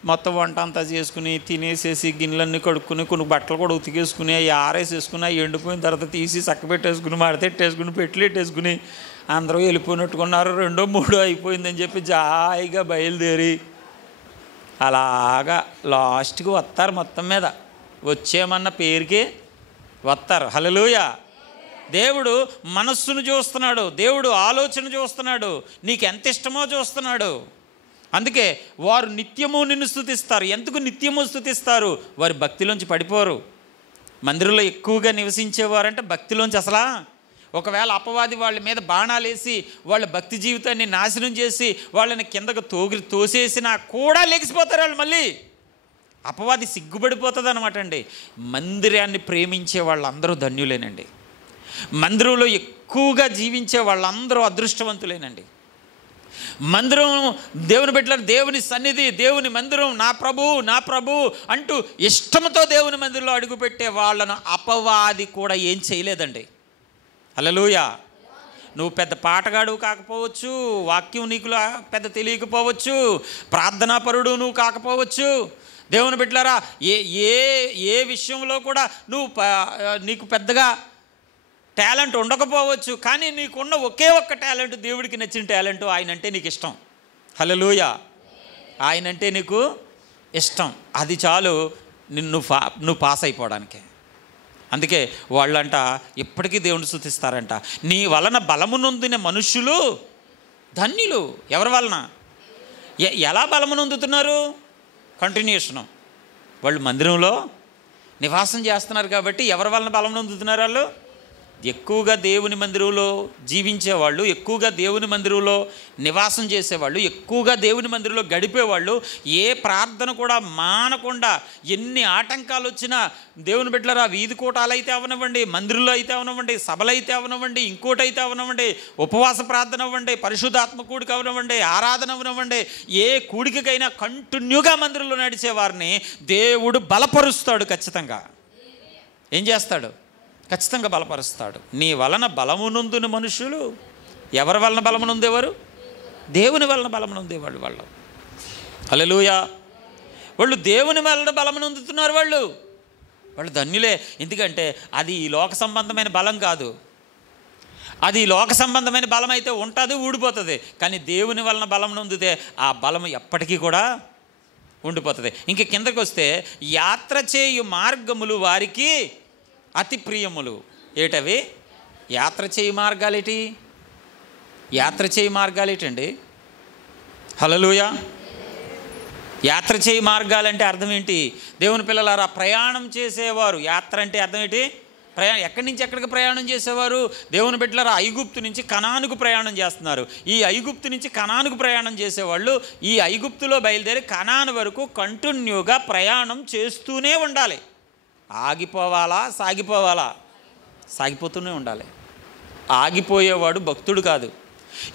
మొత్తం వంట అంతా చేసుకుని తినేసేసి గిన్నెలన్నీ కడుక్కుని కొన్ని బట్టలు కూడా ఉతికేసుకుని అవి ఆరేసేసుకుని అవి ఎండిపోయిన తర్వాత తీసి చక్కబెట్టేసుకుని మడతెట్టేసుకుని పెట్లెట్టేసుకుని అందరూ వెళ్ళిపోయినట్టుకున్నారు. 2, 3 అయిపోయిందని చెప్పి జాయిగా బయలుదేరి అలాగా లాస్ట్కి వస్తారు. మొత్తం మీద వచ్చేమన్న పేరుకి వస్తారు. హల్లెలూయా. దేవుడు మనస్సును చూస్తున్నాడు, దేవుడు ఆలోచన చూస్తున్నాడు, నీకు ఎంత ఇష్టమో చూస్తున్నాడు. అందుకే వారు నిత్యము నిన్ను స్తుతిస్తారు. ఎందుకు నిత్యము స్తుతిస్తారు? వారి భక్తిలోంచి పడిపోరు. మందిరంలో ఎక్కువగా నివసించేవారంటే భక్తిలోంచి అసలా ఒకవేళ అపవాది వాళ్ళ మీద బాణాలేసి వాళ్ళ భక్తి జీవితాన్ని నాశనం చేసి వాళ్ళని కిందకు తోసేసినా కూడా లెగిసిపోతారు వాళ్ళు. మళ్ళీ అపవాది సిగ్గుపడిపోతుంది అనమాట అండి. మందిరాన్ని ప్రేమించే వాళ్ళందరూ ధన్యులేనండి. మందిరంలో ఎక్కువగా జీవించే వాళ్ళందరూ అదృష్టవంతులేనండి. మందిరం దేవుని బిడ్డలను, దేవుని సన్నిధి, దేవుని మందిరం, నా ప్రభు అంటూ ఇష్టంతో దేవుని మందిరంలో అడుగుపెట్టే వాళ్ళను అపవాది కూడా ఏం చేయలేదండి. హల్లెలూయా. నువ్వు పెద్ద పాటగాడు కాకపోవచ్చు, వాక్యం నీకు పెద్ద తెలియకపోవచ్చు, ప్రార్థనాపరుడు నువ్వు కాకపోవచ్చు, దేవుని బిడ్డలారా ఏ విషయంలో కూడా నీకు పెద్దగా టాలెంట్ ఉండకపోవచ్చు. కానీ నీకున్న ఒకే ఒక్క టాలెంట్, దేవుడికి నచ్చిన టాలెంట్, ఆయనంటే నీకు ఇష్టం. హల్లెలూయా. ఆయనంటే నీకు ఇష్టం. అది చాలు నువ్వు పాస్ అయిపోవడానికి. అందుకే వాళ్ళంట ఇప్పటికీ దేవుని స్తుతిస్తారంట. నీ వలన బలము నొందిన మనుష్యులు ధన్యులు. ఎవరి వలన? ఎలా బలము నొందుతున్నారు? కంటిన్యూషను. వాళ్ళు మందిరంలో నివాసం చేస్తున్నారు కాబట్టి ఎవరి వలన బలం నొందుతున్నారు? వాళ్ళు ఎక్కువగా దేవుని మందిరంలో జీవించేవాళ్ళు, ఎక్కువగా దేవుని మందిరంలో నివాసం చేసేవాళ్ళు, ఎక్కువగా దేవుని మందిరంలో గడిపేవాళ్ళు, ఏ ప్రార్థన కూడా మానకుండా ఎన్ని ఆటంకాలు వచ్చినా దేవుని బిడ్డలారా వీధి కూటాలు అయితే అవనివ్వండి, మందిరంలో అయితే అవనివ్వండి, సభలు అయితే అవనివ్వండి, ఇంకోటైతే అవనివ్వండి, ఉపవాస ప్రార్థన అవ్వండి, పరిశుద్ధాత్మ కూడిక అవనివ్వండి, ఆరాధన అవనివ్వండి, ఏ కూడికైనా కంటిన్యూగా మందిరంలో నడిచేవారిని దేవుడు బలపరుస్తాడు. ఖచ్చితంగా ఏం చేస్తాడు? ఖచ్చితంగా బలపరుస్తాడు. నీ వలన బలమునందున మనుషులు. ఎవరి వలన బలమునందేవారు? దేవుని వలన బలమునందేవాళ్ళు. వాళ్ళు హల్లెలూయా. వాళ్ళు దేవుని వలన బలమునందుతున్నారు. వాళ్ళు ధన్యులే. ఎందుకంటే అది ఈ లోక సంబంధమైన బలం కాదు. అది లోక సంబంధమైన బలం అయితే ఉంటుంది, ఊడిపోతుంది. కానీ దేవుని వలన బలం నొందితే ఆ బలం ఎప్పటికీ కూడా ఉండిపోతుంది. ఇంక కిందకు వస్తే యాత్ర చేయు మార్గములు వారికి అతి ప్రియములు. ఏటవి? యాత్ర చేయి మార్గాలేటి? యాత్ర చేయి మార్గాలేటండి? హల్లెలూయా. యాత్ర చేయి మార్గాలంటే అర్థం ఏంటి? దేవుని పిల్లలారా, ప్రయాణం చేసేవారు. యాత్ర అంటే అర్థం ఏంటి? ఎక్కడి నుంచి ఎక్కడికి ప్రయాణం చేసేవారు? దేవుని బిడ్డలారా, ఐగుప్తు నుంచి కనానుకు ప్రయాణం చేస్తున్నారు. ఈ ఐగుప్తు నుంచి కనానుకు ప్రయాణం చేసేవాళ్ళు ఈ ఐగుప్తులో బయలుదేరి కనాను వరకు కంటిన్యూగా ప్రయాణం చేస్తూనే ఉండాలి. ఆగిపోవాలా? సాగిపోవాలా? సాగిపోతూనే ఉండాలి. ఆగిపోయేవాడు భక్తుడు కాదు.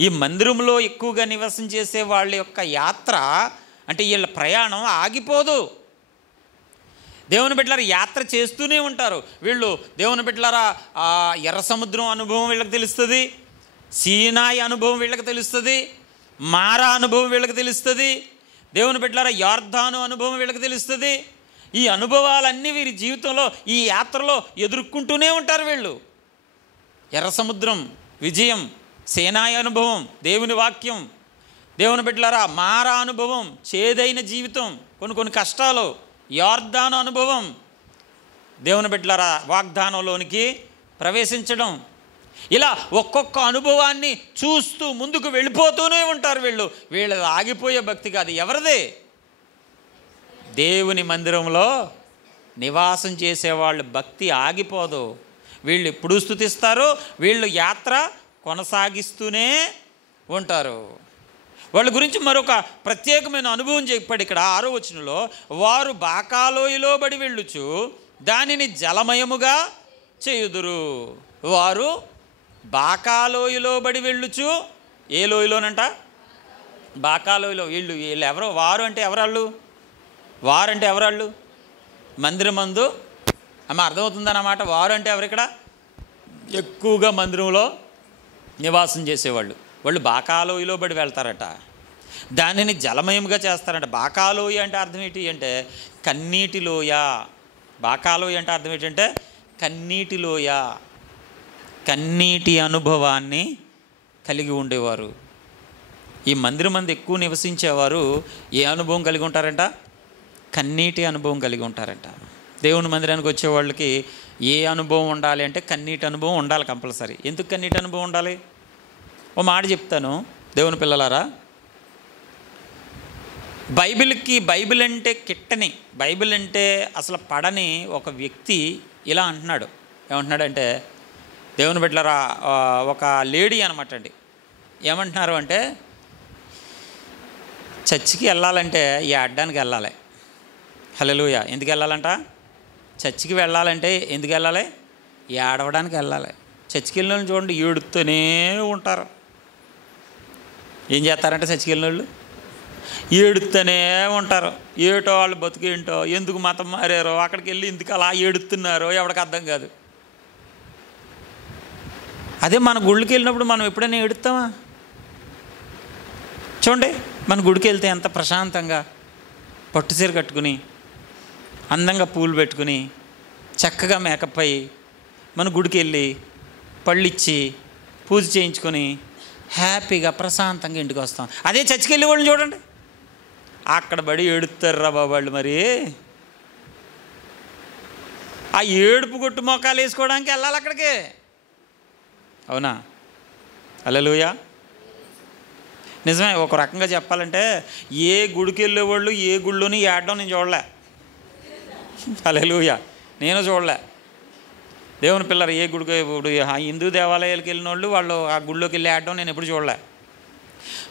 ఈ మందిరంలో ఎక్కువగా నివాసం చేసే వాళ్ళ యొక్క యాత్ర అంటే వీళ్ళ ప్రయాణం ఆగిపోదు. దేవుని బిడ్డలారా యాత్ర చేస్తూనే ఉంటారు వీళ్ళు. దేవుని బిడ్డలారా ఎర్ర సముద్రం అనుభవం వీళ్ళకి తెలుస్తుంది, సీనాయి అనుభవం వీళ్ళకి తెలుస్తుంది, మారా అనుభవం వీళ్ళకి తెలుస్తుంది, దేవుని బిడ్డలారా యోర్దాను అనుభవం వీళ్ళకి తెలుస్తుంది. ఈ అనుభవాలన్నీ వీరి జీవితంలో ఈ యాత్రలో ఎదుర్కొంటూనే ఉంటారు వీళ్ళు. ఎర్ర సముద్రం విజయం, సేనాయి అనుభవం, దేవుని వాక్యం, దేవుని బిడ్డలారా మారా అనుభవం, చేదైన జీవితం, కొన్ని కష్టాలు, యోర్దాను అనుభవం, దేవుని బిడ్డలారా వాగ్దానంలోనికి ప్రవేశించడం. ఇలా ఒక్కొక్క అనుభవాన్ని చూస్తూ ముందుకు వెళ్ళిపోతూనే ఉంటారు వీళ్ళు. వీళ్ళది ఆగిపోయే భక్తి కాదు. ఎవరిదే? దేవుని మందిరంలో నివాసం చేసేవాళ్ళు భక్తి ఆగిపోదు. వీళ్ళు ఎప్పుడు స్తుతిస్తారు, వీళ్ళు యాత్ర కొనసాగిస్తూనే ఉంటారు. వాళ్ళ గురించి మరొక ప్రత్యేకమైన అనుభవం చెప్పాడు ఇక్కడ 6వ వచనంలో. వారు బాకాలోయలో బడి వెళ్ళుచు దానిని జలమయముగా చేయుదురు. వారు బాకాలోయలో బడి వెళ్ళుచు, ఏ లోయలోనంట? బాకాలోయలో. వీళ్ళు ఎవరో? వారు అంటే ఎవరాళ్ళు? మందిరమందు అర్థమవుతుందన్నమాట. వారు అంటే ఎవరు ఇక్కడ? ఎక్కువగా మందిరంలో నివాసం చేసేవాళ్ళు. వాళ్ళు బాకాలోయలో బడి వెళ్తారట, దానిని జలమయంగా చేస్తారంట. బాకాలోయ అంటే అర్థం ఏంటి అంటే కన్నీటి లోయ. బాకాలోయ అంటే అర్థం ఏంటంటే కన్నీటి లోయ. కన్నీటి అనుభవాన్ని కలిగి ఉండేవారు. ఈ మందిరం మంది ఎక్కువ నివసించేవారు ఏ అనుభవం కలిగి ఉంటారంట? కన్నీటి అనుభవం కలిగి ఉంటారంట. దేవుని మందిరానికి వచ్చే వాళ్ళకి ఏ అనుభవం ఉండాలి అంటే కన్నీటి అనుభవం ఉండాలి కంపల్సరీ. ఎందుకు కన్నీటి అనుభవం ఉండాలి? ఓ మాట చెప్తాను దేవుని పిల్లలారా. బైబిల్ అంటే కిట్టని, బైబిల్ అంటే అసలు పడని ఒక వ్యక్తి ఇలా అంటున్నాడు. ఏమంటున్నాడంటే, దేవుని బిడ్డలారా, ఒక లేడీ అనమాట అండి. ఏమంటున్నారు అంటే, చర్చికి వెళ్ళాలంటే ఏడడానికి వెళ్ళాలి. హల్లెలూయా. ఎందుకు వెళ్ళాలంట? చర్చికి వెళ్ళాలంటే ఎందుకు వెళ్ళాలి? ఏడవడానికి వెళ్ళాలి. చర్చికి వెళ్ళిన వాళ్ళు చూడండి, ఏడుతూనే ఉంటారు. ఏం చేస్తారంటే చర్చికి వెళ్ళిన వాళ్ళు ఏడుతూనే ఉంటారు. ఏటో వాళ్ళు బతుకేంటో, ఎందుకు మతం మారారో, అక్కడికి వెళ్ళి ఎందుకు అలా ఏడుతున్నారో ఎవరికి అర్థం కాదు. అదే మన గుళ్ళకి వెళ్ళినప్పుడు మనం ఎప్పుడైనా ఏడుస్తామా? చూడండి, మన గుడికి వెళ్తే ఎంత ప్రశాంతంగా పట్టు చీర కట్టుకుని అందంగా పూలు పెట్టుకుని చక్కగా మేకప్ అయ్యి మన గుడికి వెళ్ళి పళ్ళు ఇచ్చి పూజ చేయించుకొని హ్యాపీగా ప్రశాంతంగా ఇంటికి వస్తాం. అదే చర్చికి వెళ్ళే వాళ్ళని చూడండి, అక్కడ బడి ఏడుస్తారు రా బాబు వాళ్ళు. మరి ఆ ఏడుపు కొట్టు మొక్కలు వేసుకోవడానికి వెళ్ళాలి అక్కడికి. అవునా? హల్లెలూయా. నిజమే. ఒక రకంగా చెప్పాలంటే ఏ గుడికి వెళ్ళేవాళ్ళు ఏ గుళ్ళోని ఏడడం నేను చూడలే. హల్లెలూయా. నేను చూడలే. దేవుని పిల్లలు ఏ గుడికి, ఇప్పుడు హిందూ దేవాలయాలకు వెళ్ళిన వాళ్ళు ఆ గుళ్ళోకి వెళ్ళి ఏడడం నేను ఎప్పుడు చూడలే.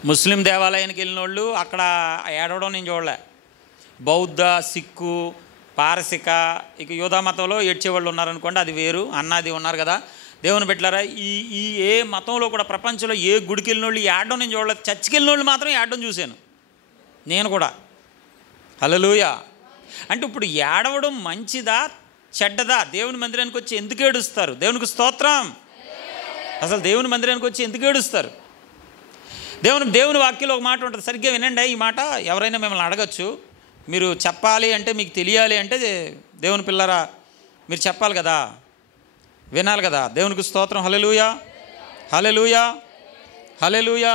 ముస్లిం దేవాలయానికి వెళ్ళిన వాళ్ళు అక్కడ ఏడవడం నేను చూడలే. బౌద్ధ, సిక్కు, పారసిక, ఇక యూదా మతంలో ఏడ్చేవాళ్ళు ఉన్నారనుకోండి, అది వేరు. అన్నది ఉన్నారు కదా. దేవుని బిడ్డలారా, ఈ ఏ మతంలో కూడా ప్రపంచంలో ఏ గుడికి వెళ్ళిన వాళ్ళు ఏడడం నేను చూడలేదు. చర్చికి వెళ్ళిన వాళ్ళు మాత్రం ఏడడం చూశాను నేను కూడా. హల్లెలూయా. అంటే ఇప్పుడు ఏడవడం మంచిదా చెడ్డదా? దేవుని మందిరానికి వచ్చి ఎందుకు ఏడుస్తారు? దేవునికి స్తోత్రం. అసలు దేవుని మందిరానికి వచ్చి ఎందుకు ఏడుస్తారు? దేవుని వాక్యంలో ఒక మాట ఉంటుంది, సరిగ్గా వినండి. ఈ మాట ఎవరైనా మిమ్మల్ని అడగచ్చు, మీరు చెప్పాలి అంటే, మీకు తెలియాలి అంటే, దేవుని పిల్లరా మీరు చెప్పాలి కదా, వినాలి కదా. దేవునికి స్తోత్రం. హల్లెలూయా, హల్లెలూయా, హల్లెలూయా.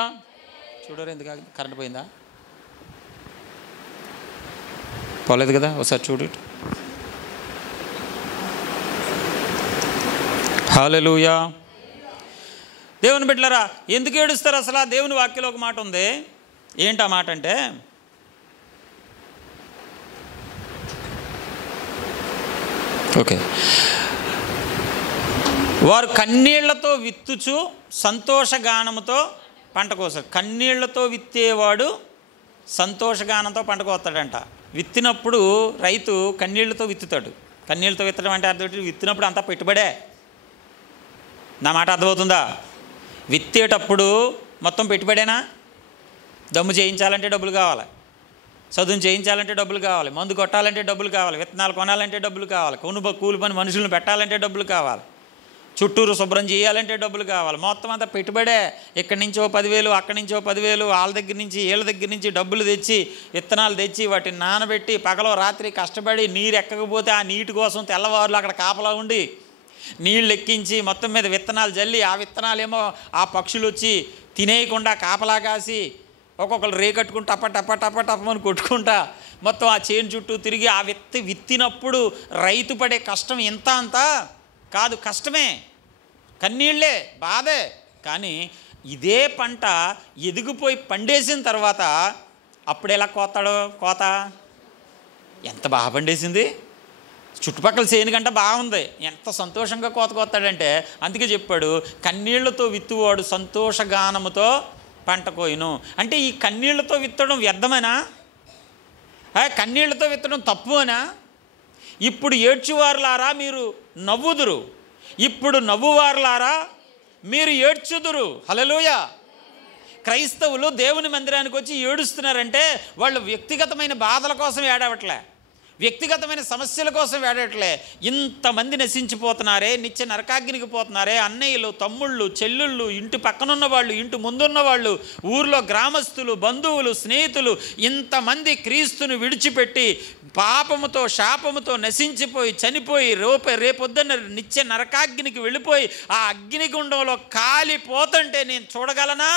చూడరు ఎందుకు కరెంట్ పోయిందా? పోలేదు కదా, ఒకసారి చూడు. హల్లెలూయా. దేవుని బిడ్డలారా, ఎందుకు ఏడుస్తారు అసలు? దేవుని వాక్యంలో ఒక మాట ఉంది. ఏంటి ఆ మాట అంటే, ఓకే, వారు కన్నీళ్లతో విత్తుచు సంతోషగానముతో పంట కోసారు. కన్నీళ్లతో విత్తేవాడు సంతోషగానంతో పంట కోస్తాడంట. విత్తినప్పుడు రైతు కన్నీళ్లతో విత్తుతాడు. కన్నీళ్లతో విత్తడం అంటే అర్థం, విత్తినప్పుడు అంతా పెట్టుబడే. నా మాట అర్థమవుతుందా? విత్తేటప్పుడు మొత్తం పెట్టుబడేనా? దమ్ము చేయించాలంటే డబ్బులు కావాలి, చదువు చేయించాలంటే డబ్బులు కావాలి, మందు కొట్టాలంటే డబ్బులు కావాలి, విత్తనాలు కొనాలంటే డబ్బులు కావాలి, కూలి పని మనుషులను పెట్టాలంటే డబ్బులు కావాలి, చుట్టూరు శుభ్రం చేయాలంటే డబ్బులు కావాలి. మొత్తం అంతా పెట్టుబడే. ఇక్కడి నుంచో 10,000, అక్కడి నుంచో 10,000, వాళ్ళ దగ్గర నుంచి వీళ్ళ దగ్గర నుంచి డబ్బులు తెచ్చి, విత్తనాలు తెచ్చి, వాటిని నానబెట్టి పగలో రాత్రి కష్టపడి, నీరు ఎక్కకపోతే ఆ నీటి కోసం తెల్లవారులు అక్కడ కాపలా ఉండి నీళ్ళు ఎక్కించి మొత్తం మీద విత్తనాలు జల్లి, ఆ విత్తనాలేమో ఆ పక్షులు వచ్చి తినేయకుండా కాపలా కాసి, ఒక్కొక్కరు రేకట్టుకుని టప టప టప టపమని కొట్టుకుంటా మొత్తం ఆ చేను చుట్టూ తిరిగి ఆ విత్తినప్పుడు రైతు పడే కష్టం ఇంత అంతా కాదు, కష్టమే, కన్నీళ్ళే, బాధే. కానీ ఇదే పంట ఎదిగిపోయి పండేసిన తర్వాత అప్పుడు ఎలా కోస్తాడో కోత? ఎంత బాగా పండేసింది, చుట్టుపక్కల చేను కంటే బాగుంది, ఎంత సంతోషంగా కోత కోస్తాడంటే. అందుకే చెప్పాడు, కన్నీళ్లతో విత్తువాడు సంతోషగానముతో పంట కోయును. అంటే ఈ కన్నీళ్లతో విత్తడం వ్యర్థమేనా? కన్నీళ్లతో విత్తడం తప్పు అనా? ఇప్పుడు ఏడ్చువారులారా మీరు నవ్వుదురు, ఇప్పుడు నవ్వువారులారా మీరు ఏడ్చుదురు. హల్లెలూయా. క్రైస్తవులు దేవుని మందిరానికి వచ్చి ఏడుస్తున్నారంటే వాళ్ళు వ్యక్తిగతమైన బాధల కోసం ఏడవట్లే, వ్యక్తిగతమైన సమస్యల కోసం వేడట్లే. ఇంతమంది నశించిపోతున్నారే, నిత్య నరకాగ్నికి పోతున్నారే, అన్నయ్యలు, తమ్ముళ్ళు, చెల్లుళ్ళు, ఇంటి పక్కనున్న వాళ్ళు, ఇంటి ముందున్న వాళ్ళు, ఊర్లో గ్రామస్తులు, బంధువులు, స్నేహితులు, ఇంతమంది క్రీస్తును విడిచిపెట్టి పాపముతో శాపముతో నశించిపోయి చనిపోయి రేపొద్దున్న నిత్య నరకాగ్నికి వెళ్ళిపోయి ఆ అగ్నిగుండంలో కాలిపోతుంటే నేను చూడగలనా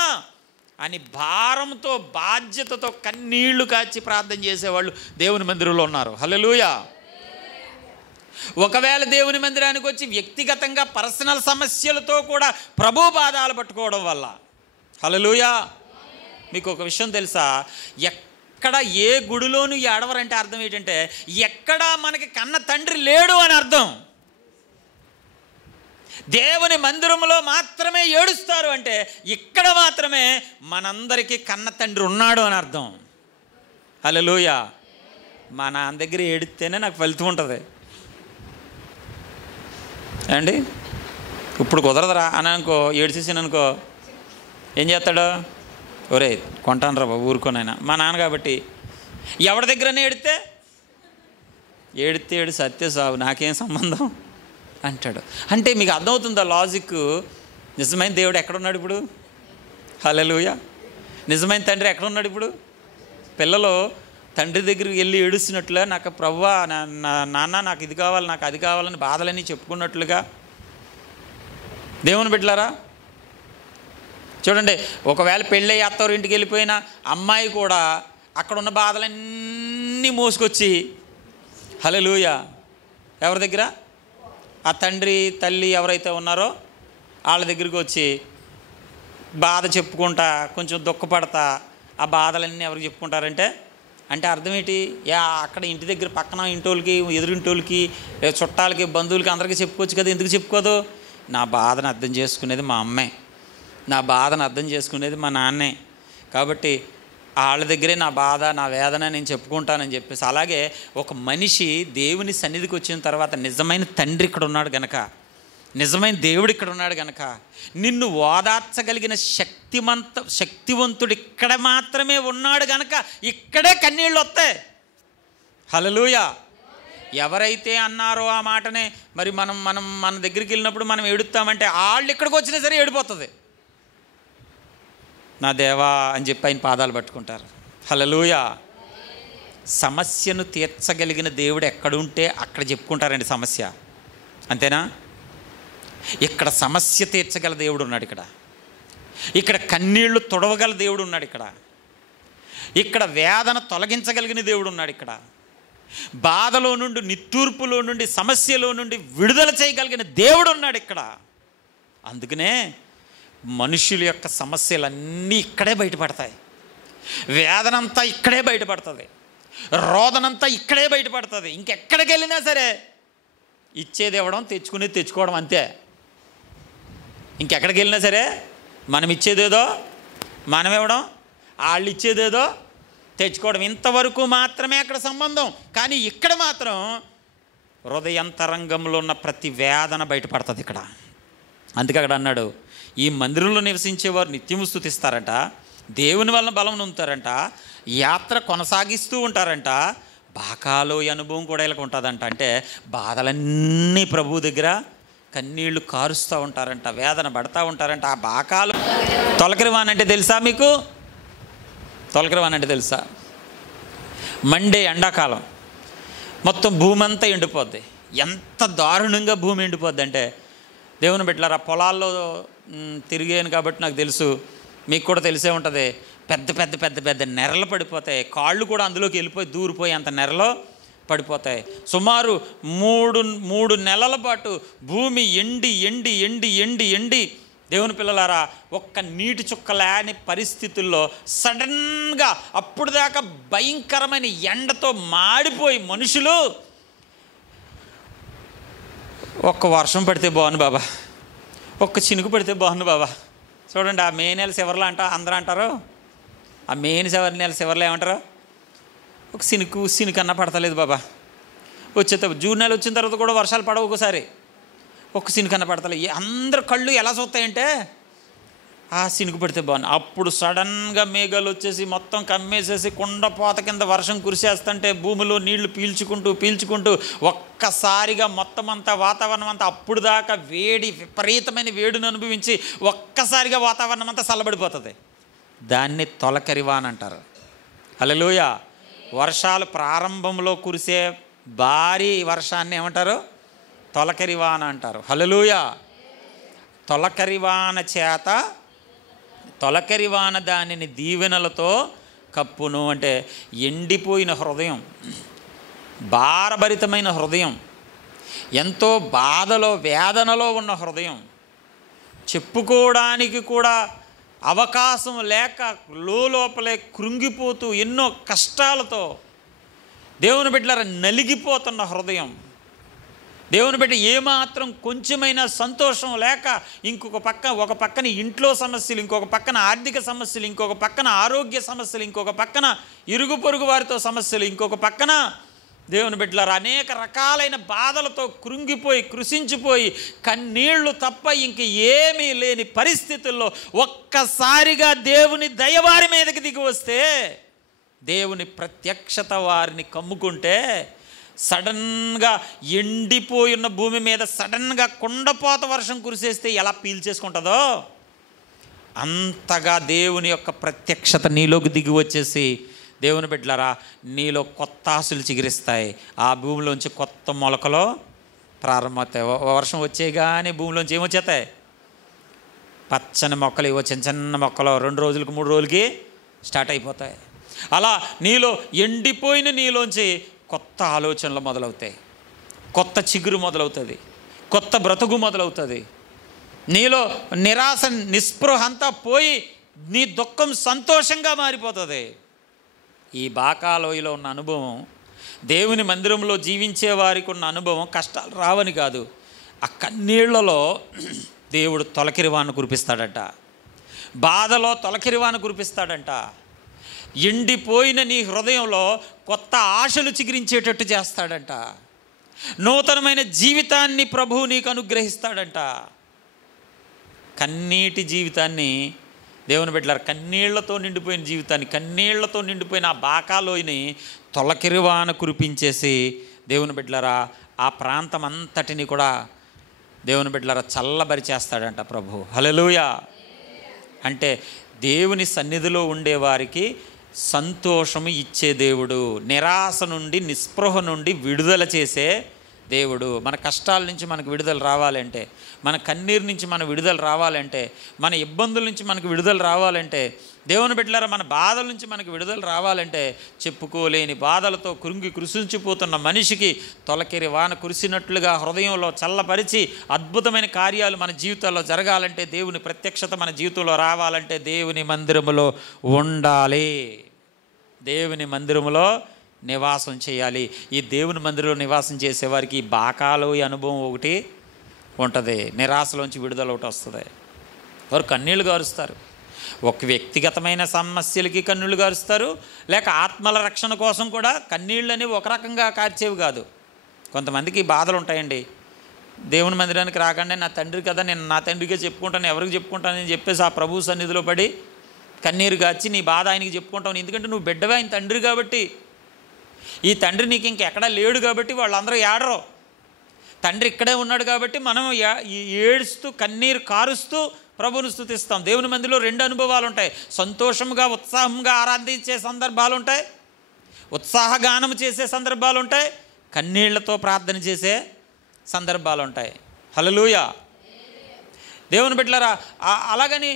అని భారంతో బాధ్యతతో కన్నీళ్లు కాచి ప్రార్థన చేసేవాళ్ళు దేవుని మందిరంలో ఉన్నారు. హల్లెలూయా. ఒకవేళ దేవుని మందిరానికి వచ్చి వ్యక్తిగతంగా పర్సనల్ సమస్యలతో కూడా ప్రభు పాదాలు పట్టుకోవడం వల్ల, హల్లెలూయా, మీకు ఒక విషయం తెలుసా, ఎక్కడ ఏ గుడిలోనూ ఏడవరంటే అర్థం ఏంటంటే ఎక్కడా మనకి కన్న తండ్రి లేడు అని అర్థం. దేవుని మందిరంలో మాత్రమే ఏడుస్తారు అంటే ఇక్కడ మాత్రమే మనందరికీ కన్న తండ్రి ఉన్నాడు అని అర్థం. హల్లెలూయా. మా నాన్న దగ్గర ఏడిస్తేనే నాకు ఫలితం ఉంటుంది అండి. ఇప్పుడు కుదరదురా అని అనుకో, ఏడ్చేసాను అనుకో, ఏం చేస్తాడు, ఒరే కొంటాను రా బాబు ఊరుకోనైనా, మా నాన్న కాబట్టి. ఎవరి దగ్గరనే ఏడితే ఏడు సత్య సావు నాకేం సంబంధం అంటాడు. అంటే మీకు అర్థమవుతుందా లాజిక్? నిజమైన దేవుడు ఎక్కడున్నాడు ఇప్పుడు? హల్లెలూయా. నిజమైన తండ్రి ఎక్కడున్నాడు ఇప్పుడు? పిల్లలు తండ్రి దగ్గరికి వెళ్ళి ఏడుస్తున్నట్లుగా, నాకు ప్రభువా నాన్న నాకు ఇది కావాలి, నాకు అది కావాలని బాధలని చెప్పుకున్నట్లుగా దేవుని బిడ్డలారా చూడండి. ఒకవేళ పెళ్ళి అత్తవారి ఇంటికి వెళ్ళిపోయిన అమ్మాయి కూడా అక్కడ ఉన్న బాధలన్నీ మోసుకొచ్చి, హల్లెలూయా, ఎవరి దగ్గర? ఆ తండ్రి తల్లి ఎవరైతే ఉన్నారో వాళ్ళ దగ్గరికి వచ్చి బాధ చెప్పుకుంటా, కొంచెం దుఃఖపడతా, ఆ బాధలన్నీ ఎవరికి చెప్పుకుంటారంటే, అంటే అర్థం ఏంటి? అక్కడ ఇంటి దగ్గర పక్కన ఇంటోళ్ళకి, ఎదురింటోళ్ళకి, చుట్టాలకి, బంధువులకి అందరికీ చెప్పుకోవచ్చు కదా. ఎందుకు చెప్పుకోదు? నా బాధను అర్థం చేసుకునేది మా అమ్మే, నా బాధను అర్థం చేసుకునేది మా నాన్నే, కాబట్టి వాళ్ళ దగ్గరే నా బాధ నా వేదన నేను చెప్పుకుంటానని చెప్పేసి. అలాగే ఒక మనిషి దేవుని సన్నిధికి వచ్చిన తర్వాత నిజమైన తండ్రి ఇక్కడ ఉన్నాడు గనక, నిజమైన దేవుడు ఇక్కడ ఉన్నాడు గనక నిన్ను ఓదార్చగలిగిన శక్తివంతుడు ఇక్కడ మాత్రమే ఉన్నాడు గనక ఇక్కడే కన్నీళ్ళు వస్తాయి. హల్లెలూయా. ఎవరైతే అన్నారో ఆ మాటనే మరి మన దగ్గరికి వెళ్ళినప్పుడు మనం ఏడుస్తామంటే వాళ్ళు ఇక్కడికి వచ్చినా సరే ఏడిపోతుంది. నా దేవా అని చెప్పి ఆయన పాదాలు పట్టుకుంటారు. హల్లెలూయా. సమస్యను తీర్చగలిగిన దేవుడు ఎక్కడుంటే అక్కడ చెప్పుకుంటారండి సమస్య, అంతేనా? ఇక్కడ సమస్య తీర్చగల దేవుడు ఉన్నాడు, ఇక్కడ కన్నీళ్లు తొడవగల దేవుడు ఉన్నాడు, ఇక్కడ వేదన తొలగించగలిగిన దేవుడు ఉన్నాడు, ఇక్కడ బాధలో నుండి, నిట్టూర్పులో నుండి, సమస్యలో నుండి విడుదల చేయగలిగిన దేవుడు ఉన్నాడు ఇక్కడ. అందుకనే మనుషుల యొక్క సమస్యలన్నీ ఇక్కడే బయటపడతాయి, వేదనంతా ఇక్కడే బయటపడుతుంది, రోదనంతా ఇక్కడే బయటపడుతుంది. ఇంకెక్కడికి వెళ్ళినా సరే ఇచ్చేది ఇవ్వడం, తెచ్చుకునేది తెచ్చుకోవడం, అంతే. ఇంకెక్కడికి వెళ్ళినా సరే మనం ఇచ్చేదేదో మనం ఇవ్వడం, వాళ్ళు ఇచ్చేదేదో తెచ్చుకోవడం, ఇంతవరకు మాత్రమే అక్కడ సంబంధం. కానీ ఇక్కడ మాత్రం హృదయంతరంగంలో ఉన్న ప్రతి వేదన బయటపడుతుంది ఇక్కడ. అందుకే అక్కడ అన్నాడు, ఈ మందిరంలో నివసించేవారు నిత్యము స్తుతిస్తారంట, దేవుని వలన బలం నొందుతారంట, యాత్ర కొనసాగిస్తూ ఉంటారంట, బాకాలో అనుభవం కూడా ఇలా ఉంటుందంట. అంటే బాధలన్నీ ప్రభు దగ్గర కన్నీళ్లు కారుస్తూ ఉంటారంట, వేదన పడతా ఉంటారంట. ఆ బాకాలు తొలకరివాన్ అంటే తెలుసా మీకు? తొలకరివాన్ అంటే తెలుసా? మండే ఎండాకాలం మొత్తం భూమి అంతా ఎండిపోద్ది. ఎంత దారుణంగా భూమి ఎండిపోద్ది అంటే, దేవుని బిడ్డలారా, పొలాల్లో తిరిగాను కాబట్టి నాకు తెలుసు, మీకు కూడా తెలిసే ఉంటుంది. పెద్ద పెద్ద పెద్ద పెద్ద నెరలు పడిపోతాయి, కాళ్ళు కూడా అందులోకి వెళ్ళిపోయి దూరిపోయి అంత నెరలో పడిపోతాయి. సుమారు మూడు నెలల పాటు భూమి ఎండి ఎండి ఎండి ఎండి ఎండి దేవుని పిల్లలారా, ఒక్క నీటి చుక్క లేని పరిస్థితుల్లో సడన్గా అప్పుడు దాకా భయంకరమైన ఎండతో మాడిపోయి మనుషులు ఒక్క వర్షం పడితే బాగుంది బాబా, ఒక్క చినుకు పడితే బాగుంది బాబా. చూడండి, ఆ మే నెల చివరిలో అందరూ అంటారు, ఆ మే నెల చివరిలో ఏమంటారు? ఒక సినుకు అన్నా పడతలేదు బాబా. జూన్ నెల వచ్చిన తర్వాత కూడా వర్షాలు పడవు, ఒకసారి ఒక్క సినుకన్నా పడతలేదు. అందరు కళ్ళు ఎలా చూస్తాయంటే సినుకు పడితే బాగుంది. అప్పుడు సడన్గా మేఘాలు వచ్చేసి మొత్తం కమ్మేసేసి కుండపోత కింద వర్షం కురిసేస్తుంటే భూమిలో నీళ్లు పీల్చుకుంటూ ఒక్కసారిగా మొత్తం అంతా వాతావరణం అంతా అప్పుడు దాకా విపరీతమైన వేడిని అనుభవించి ఒక్కసారిగా వాతావరణం అంతా చల్లబడిపోతుంది. దాన్ని తొలకరివాన అంటారు. హల్లెలూయా. వర్షాలు ప్రారంభంలో కురిసే భారీ వర్షాన్ని ఏమంటారు? తొలకరివాన అంటారు. హల్లెలూయా. తొలకరివాన దానిని దీవెనలతో కప్పును. అంటే ఎండిపోయిన హృదయం, భారభరితమైన హృదయం, ఎంతో బాధలో వేదనలో ఉన్న హృదయం, చెప్పుకోవడానికి కూడా అవకాశం లేక లోపలే కృంగిపోతూ ఎన్నో కష్టాలతో దేవుని బిడ్డలారా నలిగిపోతున్న హృదయం, దేవుని బిడ్డ ఏమాత్రం కొంచెమైనా సంతోషం లేక ఒక పక్కన ఇంట్లో సమస్యలు, ఇంకొక పక్కన ఆర్థిక సమస్యలు, ఇంకొక పక్కన ఆరోగ్య సమస్యలు, ఇంకొక పక్కన ఇరుగు పొరుగు వారితో సమస్యలు, ఇంకొక పక్కన దేవుని బిడ్డలారా అనేక రకాలైన బాధలతో కృంగిపోయి కృషించిపోయి కన్నీళ్లు తప్ప ఇంక ఏమీ లేని పరిస్థితుల్లో ఒక్కసారిగా దేవుని దయ వారి మీదకి దిగి వస్తే, దేవుని ప్రత్యక్షత వారిని కమ్ముకుంటే, సడన్గా ఎండిపోయి ఉన్న భూమి మీద సడన్గా కుండపోత వర్షం కురిసేస్తే ఎలా పీల్చేసుకుంటుందో అంతగా దేవుని యొక్క ప్రత్యక్షత నీలోకి దిగి వచ్చేసి, దేవుని బిడ్డలారా నీలో కొత్త ఆశలు చిగురిస్తాయి. ఆ భూమిలోంచి కొత్త మొలకలు ప్రారంభమవుతాయి. వర్షం వచ్చేగానే భూమిలోంచి ఏమొచ్చేస్తాయి? పచ్చని మొక్కలు, ఇవో చిన్న మొక్కలు 2 రోజులకి 3 రోజులకి స్టార్ట్ అయిపోతాయి. అలా నీలో ఎండిపోయిన నీలోంచి కొత్త ఆలోచనలు మొదలవుతాయి, కొత్త చిగురు మొదలవుతుంది, కొత్త బ్రతుకు మొదలవుతుంది. నీలో నిరాశ నిస్పృహ అంతా పోయి నీ దుఃఖం సంతోషంగా మారిపోతుంది. ఈ బాకాలోయలో ఉన్న అనుభవం, దేవుని మందిరంలో జీవించే వారికి ఉన్న అనుభవం కష్టాలు రావని కాదు, ఆ కన్నీళ్లలో దేవుడు తొలకిరివాన కురిపిస్తాడట, బాధలో తొలకిరివాన కురిపిస్తాడంట. ఎండిపోయిన నీ హృదయంలో కొత్త ఆశలు చిగురించేటట్టు చేస్తాడంట. నూతనమైన జీవితాన్ని ప్రభువు నీకు అనుగ్రహిస్తాడంట. కన్నీటి జీవితాన్ని దేవుని బిడ్డలారా, కన్నీళ్లతో నిండిపోయిన జీవితాన్ని, కన్నీళ్లతో నిండిపోయిన ఆ బాకాలోయని తొలకిరివాన కురిపించేసి దేవుని బిడ్డలారా ఆ ప్రాంతం అంతటిని కూడా దేవుని బిడ్డలారా చల్లబరిచేస్తాడంట ప్రభు. హల్లెలూయా. అంటే దేవుని సన్నిధిలో ఉండేవారికి సంతోషము ఇచ్చే దేవుడు, నిరాశ నుండి నిస్పృహ నుండి విడుదల చేసే దేవుడు. మన కష్టాల నుంచి మనకు విడుదల రావాలంటే, మన కన్నీరు నుంచి మన విడుదల రావాలంటే, మన ఇబ్బందుల నుంచి మనకు విడుదల రావాలంటే, దేవుని బిడ్డలారా మన బాధల నుంచి మనకు విడుదల రావాలంటే, చెప్పుకోలేని బాధలతో కృషించిపోతున్న మనిషికి తొలకిరి వాన కురిసినట్లుగా హృదయంలో చల్లపరిచి అద్భుతమైన కార్యాలు మన జీవితాల్లో జరగాలంటే, దేవుని ప్రత్యక్షత మన జీవితంలో రావాలంటే దేవుని మందిరములో ఉండాలి, దేవుని మందిరములో నివాసం చేయాలి. ఈ దేవుని మందిరంలో నివాసం చేసేవారికి ఈ బాకాలోయ అనుభవం ఒకటి ఉంటుంది. నిరాశలోంచి విడుదల ఒకటి వస్తుంది. వారు కన్నీళ్లు గారుస్తారు. ఒక వ్యక్తిగతమైన సమస్యలకి కన్నీళ్లు గారుస్తారు, లేక ఆత్మల రక్షణ కోసం కూడా కన్నీళ్ళు అనేవి ఒక రకంగా కార్చేవి కాదు. కొంతమందికి బాధలు ఉంటాయండి. దేవుని మందిరానికి రాకండి, నా తండ్రి కదా, నేను నా తండ్రికే చెప్పుకుంటాను, ఎవరికి చెప్పుకుంటానని చెప్పేసి ఆ ప్రభు సన్నిధిలో పడి కన్నీరు గార్చి నీ బాధ ఆయనకి చెప్పుకుంటాను. ఎందుకంటే నువ్వు బిడ్డవే, ఆయన తండ్రి కాబట్టి. ఈ తండ్రి నీకు ఇంకెక్కడా లేడు కాబట్టి వాళ్ళందరూ ఏడరు. తండ్రి ఇక్కడే ఉన్నాడు కాబట్టి మనం ఏడుస్తూ కన్నీరు కారుస్తూ ప్రభువును స్తుతిస్తాం. దేవుని మందిలో 2 అనుభవాలు ఉంటాయి. సంతోషంగా ఉత్సాహంగా ఆరాధించే సందర్భాలు ఉంటాయి, ఉత్సాహగానం చేసే సందర్భాలు ఉంటాయి, కన్నీళ్లతో ప్రార్థన చేసే సందర్భాలు ఉంటాయి. హల్లెలూయా. దేవుని బిడ్డలారా అలాగని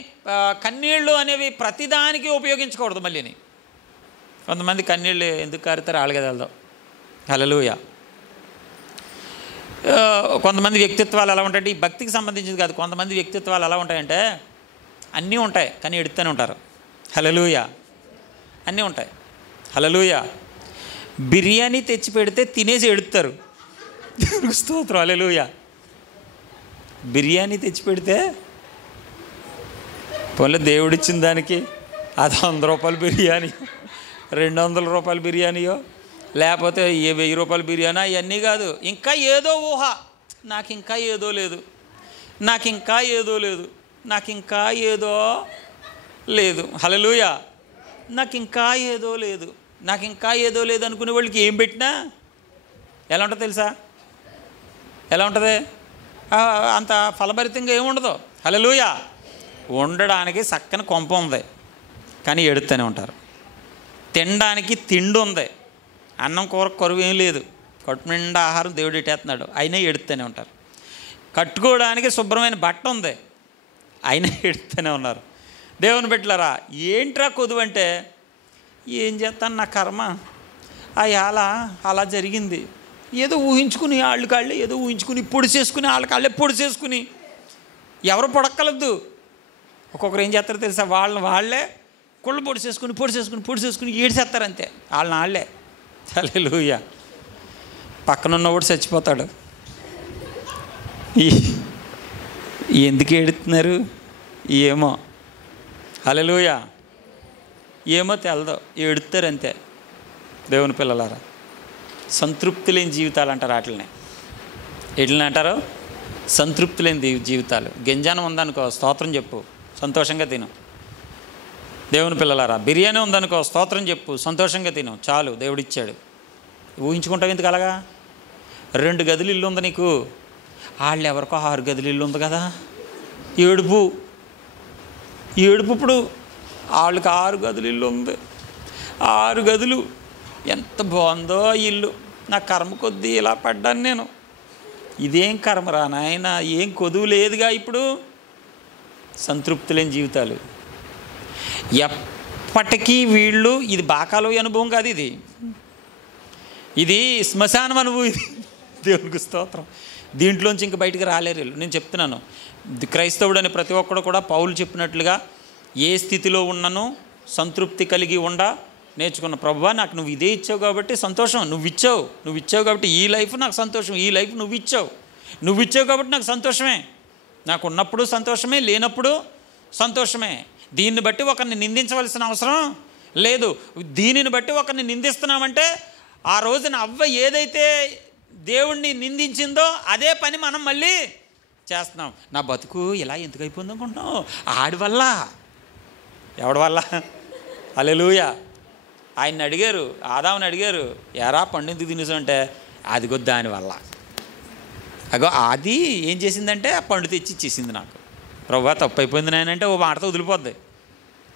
కన్నీళ్ళు అనేవి ప్రతిదానికి ఉపయోగించకూడదు. మళ్ళీని కొంతమంది కన్నీళ్ళు ఎందుకు కారుతారు వాళ్ళకే వెళ్దాం. హల్లెలూయా. కొంతమంది వ్యక్తిత్వాలు ఎలా ఉంటాయంటే, ఈ భక్తికి సంబంధించింది కాదు, కొంతమంది వ్యక్తిత్వాలు ఎలా ఉంటాయంటే అన్నీ ఉంటాయి కానీ ఎడుతూనే ఉంటారు. హల్లెలూయా. అన్నీ ఉంటాయి. హల్లెలూయా. బిర్యానీ తెచ్చి పెడితే తినేసి ఎడుతారు. స్తోత్రం. హల్లెలూయా. బిర్యానీ తెచ్చి పెడితే పోలే దేవుడిచ్చిన దానికి అది 100 రూపాయల బిర్యానీ, 200 రూపాయల బిర్యానీయో, లేకపోతే 1000 రూపాయల బిర్యానీ, అవన్నీ కాదు. ఇంకా ఏదో ఊహ, నాకు ఇంకా ఏదో లేదు, నాకు ఇంకా ఏదో లేదు, నాకు ఇంకా ఏదో లేదు. హల్లెలూయా. నాకు ఇంకా ఏదో లేదు, నాకు ఇంకా ఏదో లేదు అనుకునే వాళ్ళకి ఏం పెట్టినా ఎలా ఉంటుందో తెలుసా? ఎలా ఉంటుంది? అంత ఫలభరితంగా ఏముండదు. హల్లెలూయా. ఉండడానికి చక్కని కొంప ఉంది, కానీ ఎడుతూనే ఉంటారు. తినడానికి తిండి ఉంది, అన్నం కూర కరువు ఏం లేదు, కడుపు నిండా ఆహారం దేవుడు ఇట్టేస్తున్నాడు, అయినా ఎడుతూనే ఉంటారు. కట్టుకోవడానికి శుభ్రమైన బట్ట ఉంది, అయినా ఎడుతూనే ఉన్నారు. దేవుని బిడ్డలారా, ఏంట్రా కొదువు అంటే, ఏం చేస్తాను, నా కర్మ అలా జరిగింది. ఏదో ఊహించుకుని కాళ్ళే ఏదో ఊహించుకుని పొడి చేసుకుని కాళ్ళే పొడి చేసుకుని, ఎవరు పొడక్కలద్దు. ఒక్కొక్కరు ఏం చేస్తారో తెలుసా? వాళ్ళే కుళ్ళు పొడి చేసుకుని ఏడ్చేస్తారు అంతే, వాళ్ళే. హల్లెలూయా. పక్కనున్నవాడు చచ్చిపోతాడు. ఎందుకు ఏడుతున్నారు ఏమో. హల్లెలూయా. ఏమో తెలదో, ఏడుతారు అంతే. దేవుని పిల్లలారా, సంతృప్తి లేని జీవితాలు అంటారు వాటిని. ఎట్లని అంటారు? సంతృప్తి లేని జీవితాలు. గింజానం ఉందనుకో, స్తోత్రం చెప్పు, సంతోషంగా తిను. దేవుని పిల్లలారా, బిర్యానీ ఉందనుకో, స్తోత్రం చెప్పు, సంతోషంగా తిను, చాలు, దేవుడిచ్చాడు. ఊహించుకుంటావు ఎందుకు అలాగా? 2 గదులు ఇల్లు ఉంది నీకు, వాళ్ళు ఎవరికో 6 గదులు ఇల్లు ఉంది కదా. ఏడుపు. ఇప్పుడు వాళ్ళకి 6 గదులు ఇల్లు ఉంది. 6 గదులు, ఎంత బాగుందో ఇల్లు. నా కర్మ కొద్దీ ఇలా పడ్డాను నేను. ఇదేం కర్మరా నాయన, ఏం కొదువు లేదుగా. ఇప్పుడు సంతృప్తి లేని జీవితాలు. ఎప్పటికీ వీళ్ళు, ఇది బాకాలోయ అనుభవం కాదు, ఇది శ్మశానం అనుభవం. ఇది దేవునికి స్తోత్రం. దీంట్లోంచి ఇంక బయటికి రాలేరు వీళ్ళు. నేను చెప్తున్నాను, క్రైస్తవుడు అని ప్రతి ఒక్కడు కూడా పౌలు చెప్పినట్లుగా ఏ స్థితిలో ఉన్ననో సంతృప్తి కలిగి నేర్చుకున్న. ప్రభువా, నాకు నువ్వు ఇదే ఇచ్చావు కాబట్టి సంతోషం. నువ్వు ఇచ్చావు కాబట్టి ఈ లైఫ్ నాకు సంతోషం. ఈ లైఫ్ నువ్వు ఇచ్చావు కాబట్టి నాకు సంతోషమే. నాకు ఉన్నప్పుడు సంతోషమే, లేనప్పుడు సంతోషమే. దీన్ని బట్టి ఒకరిని నిందించవలసిన అవసరం లేదు. దీనిని బట్టి ఒకరిని నిందిస్తున్నామంటే, ఆ రోజున అవ్వ ఏదైతే దేవుణ్ణి నిందించిందో అదే పని మనం మళ్ళీ చేస్తున్నాం. నా బతుకు ఇలా ఎందుకు అయిపోయింది అనుకుంటున్నావు? ఆడి వల్ల. ఎవడి వల్ల? హల్లెలూయా. ఆయన్ని అడిగారు, ఆదాముని అడిగారు, ఎరా పండు ఎందుకు తినేసావు అంటే, అదిగో దానివల్ల. అది ఏం చేసిందంటే, ఆ పండు తెచ్చి ఇచ్చేసింది నాకు. ప్రభువా, తప్పు అయిపోయింది నాయనంటే ఓ మాటతో వదిలిపోద్ది.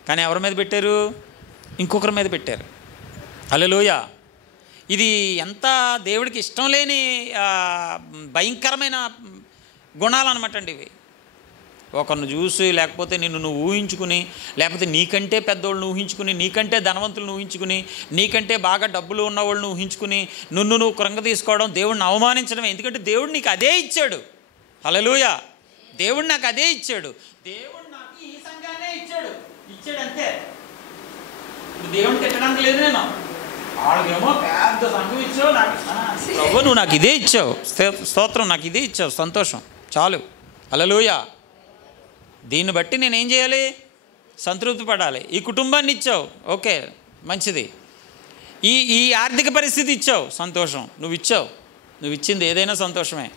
కానీ ఎవరి మీద పెట్టారు? ఇంకొకరి మీద పెట్టారు. హల్లెలూయా. ఇది ఎంత దేవుడికి ఇష్టం లేని భయంకరమైన గుణాలు అనమాట అండి ఇవి. ఒకరిని చూసి, లేకపోతే నువ్వు ఊహించుకుని, లేకపోతే నీకంటే పెద్దోళ్ళని ఊహించుకుని, నీకంటే ధనవంతులను ఊహించుకుని, నీకంటే బాగా డబ్బులు ఉన్నవాళ్ళని ఊహించుకుని నువ్వు కృంగ తీసుకోవడం, దేవుడిని అవమానించడమే. ఎందుకంటే దేవుడు నీకు అదే ఇచ్చాడు. హల్లెలూయా. దేవుడు నాకు అదే ఇచ్చాడు. దేవుడు నాకు ఈ సంఘాన్నే ఇచ్చాడు అంతే. ఇప్పుడు దేవుడిని తిట్టడానికి లేదు. నేను వాళ్ళకేమో పెద్ద సంఘం ఇచ్చావు, నాకు నువ్వు నాకు ఇదే ఇచ్చావు, స్తోత్రం, నాకు ఇదే ఇచ్చావు, సంతోషం, చాలు. హల్లెలూయా. దీన్ని బట్టి నేనేం చేయాలి? సంతృప్తి పడాలి. ఈ కుటుంబాన్ని ఇచ్చావు, ఓకే, మంచిది. ఈ ఆర్థిక పరిస్థితి ఇచ్చావు, సంతోషం. నువ్వు ఇచ్చింది ఏదైనా సంతోషమే.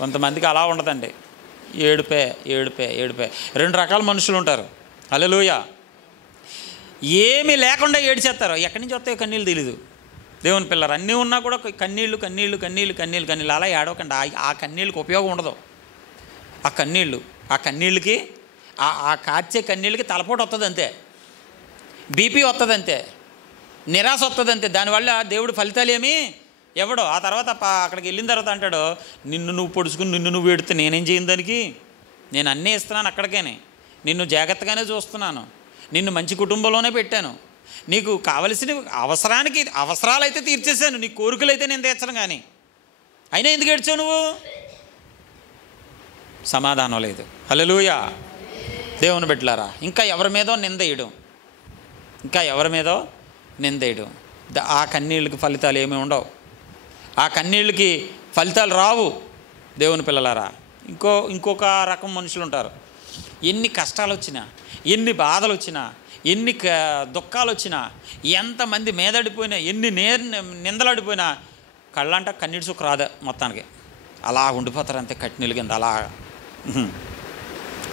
కొంతమందికి అలా ఉండదండి, ఏడుపే. 2 రకాల మనుషులు ఉంటారు. హల్లెలూయా. ఏమీ లేకుండా ఏడ్చేస్తారు. ఎక్కడి నుంచి వస్తాయో కన్నీళ్ళు తెలీదు. దేవుని పిల్లలు, అన్నీ ఉన్నా కూడా కన్నీళ్ళు అలా ఏడవకండి. ఆ కన్నీళ్ళకి ఉపయోగం ఉండదు. ఆ కన్నీళ్ళకి ఆ కార్చే కన్నీళ్ళకి తలపోటు వస్తుంది అంతే, బీపీ వస్తుంది అంతే, నిరాశ వస్తుంది అంతే. దానివల్ల దేవుడు ఫలితాలు ఏమీ ఎవడో. ఆ తర్వాత అక్కడికి వెళ్ళిన తర్వాత అంటాడు, నిన్ను నువ్వు పొడుచుకుని నిన్ను నువ్వు ఏడితే నేనేం చేయను దానికి? నేను అన్నీ ఇస్తున్నాను అక్కడికేనే, నిన్ను జాగ్రత్తగానే చూస్తున్నాను, నిన్ను మంచి కుటుంబంలోనే పెట్టాను, నీకు కావలసిన అవసరాలైతే తీర్చేశాను, నీ కోరికలైతే నేను తీర్చను, కానీ అయినా ఎందుకు ఏడ్చావు నువ్వు? సమాధానం లేదు. హల్లెలూయా. దేవుని బిడ్డలారా, ఇంకా ఎవరి మీదో నిందేయడం, ఆ కన్నీళ్ళకి ఫలితాలు ఏమీ ఉండవు. ఆ కన్నీళ్ళకి ఫలితాలు రావు. దేవుని పిల్లలారా, ఇంకొక రకం మనుషులు ఉంటారు. ఎన్ని కష్టాలు వచ్చినా, ఎన్ని బాధలు వచ్చినా, ఎన్ని దుఃఖాలు వచ్చినా, ఎంతమంది మీదడిపోయినా, ఎన్ని నిందలాడిపోయినా కళ్ళంట కన్నీటి సుఖ రాదా మొత్తానికి. అలా ఉండిపోతారు అంతే, కట్నీళ్ళ కింద అలా.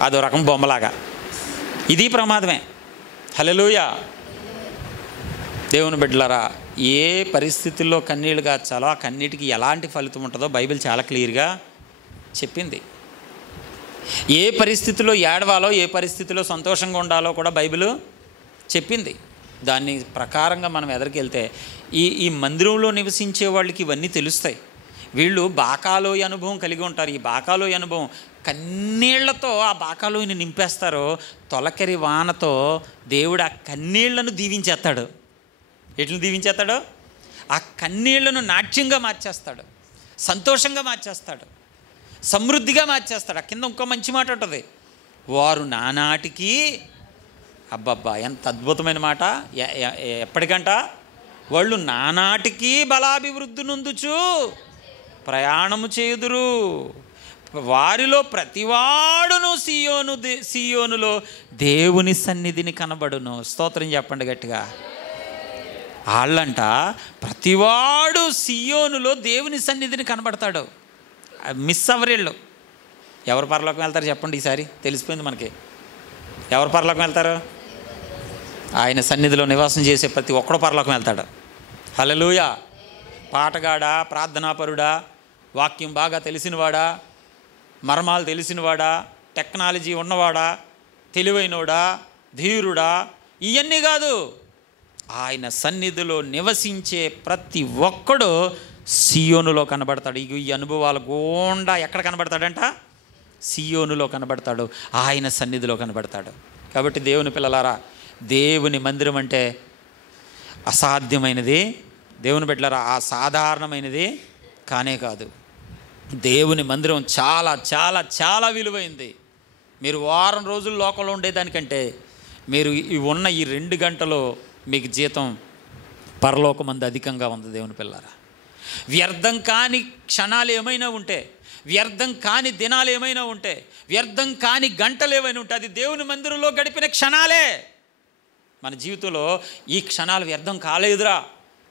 అదో రకం బొమ్మలాగా. ఇది ప్రమాదమే. హల్లెలూయా. దేవుని బిడ్డలారా, ఏ పరిస్థితుల్లో కన్నీళ్లు గార్చాలో ఆ కన్నీటికి ఎలాంటి ఫలితం ఉంటుందో బైబిల్ చాలా క్లియర్గా చెప్పింది. ఏ పరిస్థితిలో ఏడవాలో, ఏ పరిస్థితిలో సంతోషంగా ఉండాలో కూడా బైబిల్ చెప్పింది. దాన్ని ప్రకారంగా మనం ఎదరికి వెళ్తే ఈ మందిరంలో నివసించే వాళ్ళకి ఇవన్నీ తెలుస్తాయి. వీళ్ళు బాకాలోయ అనుభవం కలిగి ఉంటారు. ఈ బాకాలోయ అనుభవం కన్నీళ్లతో ఆ బాకాలోయని నింపేస్తారు. తొలకరి వానతో దేవుడు ఆ కన్నీళ్లను దీవించేస్తాడు. ఎట్లు దీవించేస్తాడో ఆ కన్నీళ్లను నాట్యంగా మార్చేస్తాడు, సంతోషంగా మార్చేస్తాడు, సమృద్ధిగా మార్చేస్తాడు. ఆ కింద ఇంకో మంచి మాట ఉంటుంది, వారు నానాటికి. అబ్బబ్బా, ఎంత అద్భుతమైన మాట. ఎప్పటికంట? వాళ్ళు నానాటికి బలాభివృద్ధి నొందుచు ప్రయాణము చేయుదురు, వారిలో ప్రతివాడును సియోనులో దేవుని సన్నిధిని కనబడును. స్తోత్రం చెప్పండి గట్టిగా. వాళ్ళంట ప్రతివాడు సియోనులో దేవుని సన్నిధిని కనబడతాడు. మిస్ అవ్వరేళ్ళు. ఎవరు పరలోకం వెళ్తారు చెప్పండి? ఈసారి తెలిసిపోయింది మనకి. ఎవరు పరలోకం వెళ్తారు? ఆయన సన్నిధిలో నివాసం చేసే ప్రతి ఒక్కడు పరలోకం వెళ్తాడు. హల్లెలూయా. పాటగాడా, ప్రార్థనాపరుడా, వాక్యం బాగా తెలిసినవాడా, మర్మాలు తెలిసినవాడా, టెక్నాలజీ ఉన్నవాడా, తెలివైనోడా, ధీరుడా, ఇవన్నీ కాదు. ఆయన సన్నిధిలో నివసించే ప్రతి ఒక్కడు సియోనులో కనబడతాడు. ఈ అనుభవాల గుండా ఎక్కడ కనబడతాడంట? సియోనులో కనబడతాడు, ఆయన సన్నిధిలో కనబడతాడు. కాబట్టి దేవుని పిల్లలారా, దేవుని మందిరం అంటే అసాధ్యమైనది, దేవుని బిడ్డలారా అసాధారణమైనది కానే కాదు. దేవుని మందిరం చాలా చాలా చాలా విలువైంది. మీరు వారం రోజులు లోకంలో ఉండేదానికంటే మీరు ఉన్న ఈ 2 గంటలు మీకు జీతం పరలోకమందు అధికంగా ఉంది. దేవుని పిల్లలారా, వ్యర్థం కాని క్షణాలు ఏమైనా ఉంటే, వ్యర్థం కాని దినాలు ఏమైనా ఉంటే, వ్యర్థం కాని గంటలు ఏమైనా ఉంటే అది దేవుని మందిరంలో గడిపిన క్షణాలే. మన జీవితంలో ఈ క్షణాలు వ్యర్థం కాలేదురా.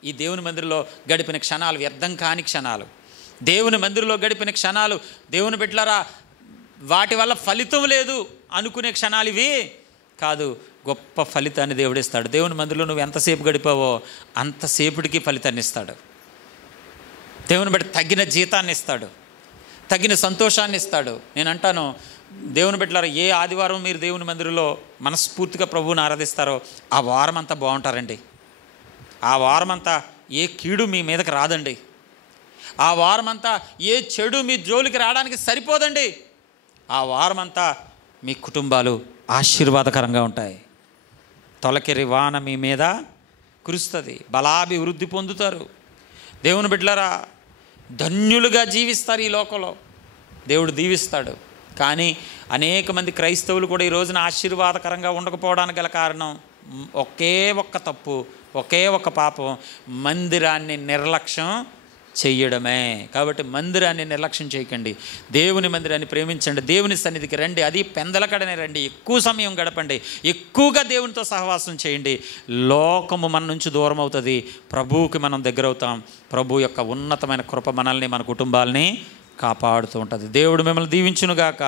ఈ దేవుని మందిరంలో గడిపిన క్షణాలు వ్యర్థం కాని క్షణాలు. దేవుని మందిరంలో గడిపిన క్షణాలు, దేవుని బిడ్డలారా, వాటి వల్ల ఫలితం లేదు అనుకునే క్షణాలు ఇవి కాదు. గొప్ప ఫలితాన్ని దేవుడిస్తాడు. దేవుని మందిరంలో నువ్వు ఎంతసేపు గడిపావో అంతసేపుడికి ఫలితాన్ని ఇస్తాడు. దేవుని బిడ్డ తగిన జీతాన్ని ఇస్తాడు, తగిన సంతోషాన్ని ఇస్తాడు. నేను అంటాను, దేవుని బిడ్డలారా, ఏ ఆదివారం మీరు దేవుని మందిరంలో మనస్ఫూర్తిగా ప్రభువుని ఆరాధిస్తారో ఆ వారం అంతా బాగుంటారండి. ఆ వారం అంతా ఏ కీడు మీ మీదకి రాదండి. ఆ వారం అంతా ఏ చెడు మీ జోలికి రావడానికి సరిపోదండి. ఆ వారం అంతా మీ కుటుంబాలు ఆశీర్వాదకరంగా ఉంటాయి. తొలకరి వాన మీ మీద కురుస్తుంది, బలాభివృద్ధి పొందుతారు. దేవుని బిడ్డలారా, ధన్యులుగా జీవిస్తారు ఈ లోకంలో. దేవుడు దీవిస్తాడు. కానీ అనేక మంది క్రైస్తవులు కూడా ఈ రోజున ఆశీర్వాదకరంగా ఉండకపోవడానికి గల కారణం ఒకే ఒక్క తప్పు, ఒకే ఒక్క పాపం, మందిరాన్ని నిర్లక్ష్యం చెయ్యడమే. కాబట్టి మందిరాన్ని నిర్లక్ష్యం చేయకండి. దేవుని మందిరాన్ని ప్రేమించండి. దేవుని సన్నిధికి రండి. అది పెందలకడనే రండి. ఎక్కువ సమయం గడపండి. ఎక్కువగా దేవునితో సహవాసం చేయండి. లోకము మన నుంచి దూరం అవుతుంది, ప్రభువుకి మనం దగ్గర అవుతాం. ప్రభు యొక్క ఉన్నతమైన కృప మనల్ని, మన కుటుంబాలని కాపాడుతూ ఉంటుంది. దేవుడు మిమ్మల్ని దీవించునుగాక.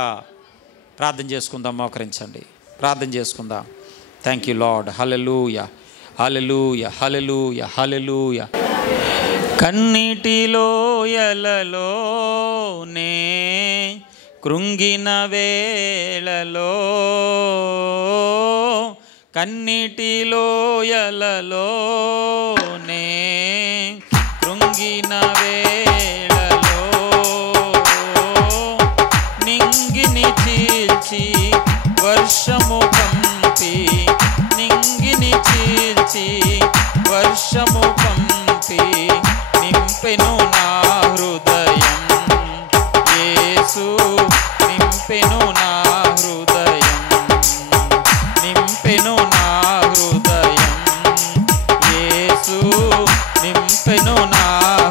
ప్రార్థన చేసుకుందాం. మోకరించండి, ప్రార్థన చేసుకుందాం. Thank you lord. Hallelujah, hallelujah, hallelujah, hallelujah. కన్నీటిలోయలలోనే కృంగిన వేళలో, కన్నీటిలోయలలోనే కృంగిన వేళలో, నింగిని చీల్చి వర్షము పంపి, నింగిని చీల్చి వర్షము పంపి నింపెను నా హృదయం. యేసు నింపెను నా హృదయం, నింపెను నా హృదయం. యేసు నింపెను నా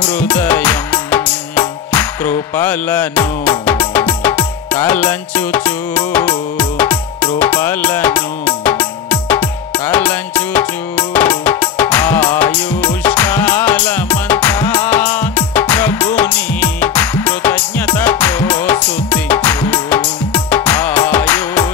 హృదయం. కృపలను తలంచుచు, కృపలను తలంచుచు, ఆయుష్కాలమంతా ప్రభుని కృతజ్ఞతతో స్తుతించు. ఆయుష్కాలమంతా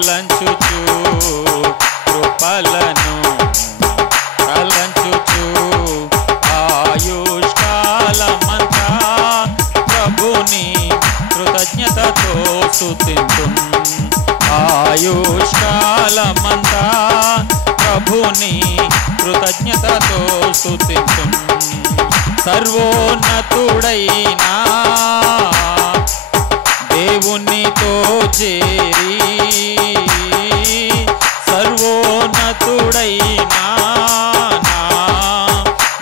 తలంచుచు కృపలను తలంచుచు ఆయుష్కాలమంతా ప్రభుని కృతజ్ఞతతో స్తుతింతున్. ఆయుష్కాలమంతా ప్రభుని కృతజ్ఞతతో స్తుతింతున్. సర్వోన్నతుడైనా దేవునితో చేరి, సర్వోన్నతుడైనా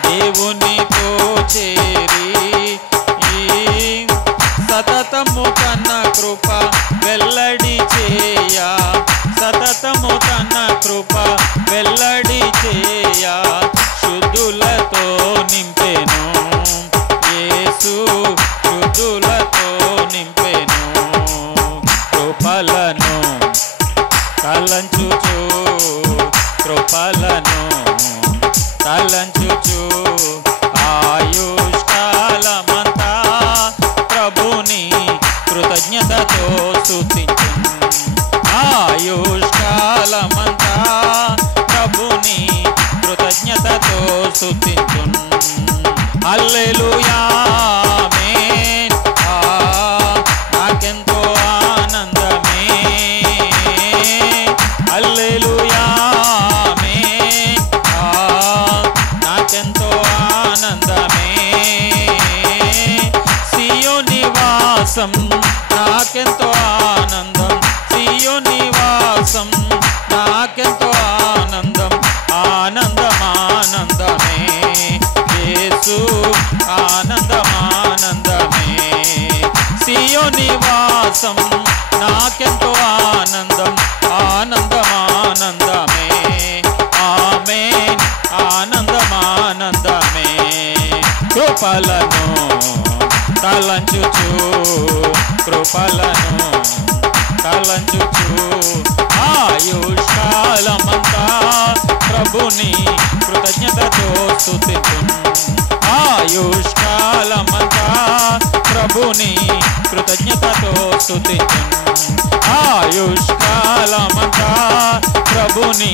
దేవునితో చేరి, సతతము తన కృప వెల్లడి చేయ, సతతము తన కృప వెల్లడి చేయ, శుద్ధులతో నింపెను యేసు, శుద్ధులతో నింపెను. కృపలను తలంచుచు కృపలను తలంచుచు ఆయుష్కాలమంతా ప్రభుని కృతజ్ఞతతో స్తుతించున్. ఆయుష్కాలమంతా ప్రభుని కృతజ్ఞతతో స్తుతించున్. హల్లెలూయా ఆమేన్. నాకెంతో ఆనందమే. హల్లెలూయా ఆమేన్. నాకెంతో ఆనందమే. సియోను నివాసం నాకెంతో ఆనందం. సియోను నివాసం నాకెంతో ఆనందం. ఆనందం ఆనందమే యేసు, ఆనందం ఆనందమే. సియోను నివాసం నాకెంతో ఆనందం. ఆనందం ఆనందమే. ఆమేన్. ఆనందం ఆనందమే. కృపలను తలంచుచు కృపలను తలంచుచు ఆయుష్కాలమంతా ప్రభుని కృతజ్ఞతతో స్తుతించున్. ఆయుష్కాలమంతా ప్రభుని కృతజ్ఞతతో స్తుతించున్. ఆయుష్కాలమంతా ప్రభుని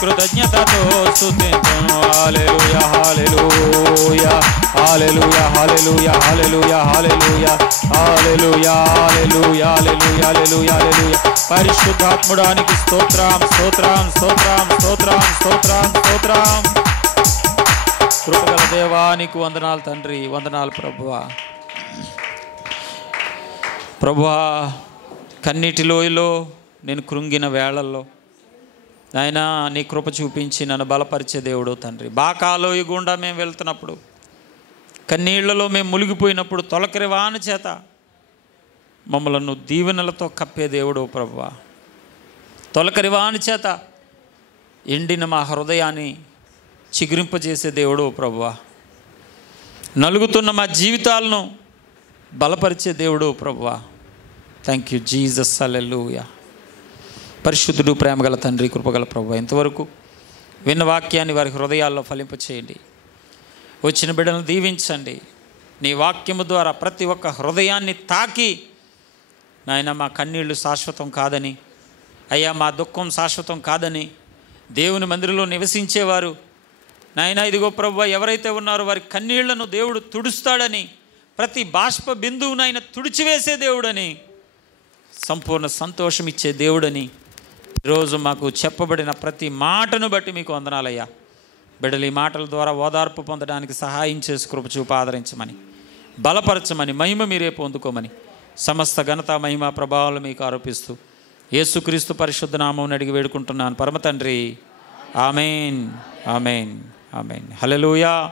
కృతజ్ఞతతో స్తుతించున్. హల్లెలూయా hallelujah hallelujah hallelujah hallelujah hallelujah hallelujah hallelujah hallelujah hallelujah హల్లెలూయా. పరిశుద్ధాత్ముడానికి స్తోత్రం స్తోత్రం స్తోత్రం స్తోత్రం స్తోత్రం స్తోత్రం. కృపగల దేవానికి వందనాలు తండ్రి, వందనాలు ప్రభువా. ప్రభువా, కన్నీటి లోయలో నేను కృంగిన వేళల్లో నాయనా నీ కృప చూపించి నన్ను బలపరిచే దేవుడు తండ్రి. బాకాలోయ గుండా మేము వెళ్తున్నప్పుడు, కన్నీళ్లలో మేము మునిగిపోయినప్పుడు తొలకరి వాన చేత మమ్మలను దీవెనలతో కప్పే దేవుడు ప్రభువా. తొలకరి వాన చేత ఎండిన మా హృదయాన్ని చిగురింపజేసే దేవుడు ప్రభువా. నలుగుతున్న మా జీవితాలను బలపరిచే దేవుడు ప్రభువా. Thank you Jesus. హల్లెలూయా. పరిశుద్ధుడు, ప్రేమగల తండ్రి, కృపగల ప్రభువా, ఇంతవరకు విన్న వాక్యాన్ని వారి హృదయాల్లో ఫలింపచేయండి. వచ్చిన బిడ్డలను దీవించండి. నీ వాక్యము ద్వారా ప్రతి ఒక్క హృదయాన్ని తాకి నాయన మా కన్నీళ్లు శాశ్వతం కాదని, అయ్యా మా దుఃఖం శాశ్వతం కాదని, దేవుని మందిరంలో నివసించేవారు నాయన ఇదిగో ప్రభువా ఎవరైతే ఉన్నారో వారి కన్నీళ్లను దేవుడు తుడుస్తాడని, ప్రతి బాష్ప బిందువునైన తుడిచివేసే దేవుడని, సంపూర్ణ సంతోషం ఇచ్చే దేవుడని ఈరోజు మాకు చెప్పబడిన ప్రతి మాటను బట్టి మీకు వందనాలయ్యా. బిడ్డలు ఈ మాటల ద్వారా ఓదార్పు పొందడానికి సహాయం చేసి కృప చూపు ఆదరించమని, బలపరచమని, మహిమ మీరే పొందుకోమని, సమస్త ఘనత మహిమ ప్రభావాలు మీకు ఆరోపిస్తూ యేసుక్రీస్తు పరిశుద్ధ నామమున అడిగి వేడుకుంటున్నాను పరమ తండ్రి. ఆమేన్ ఆమేన్ ఆమేన్. హల్లెలూయా.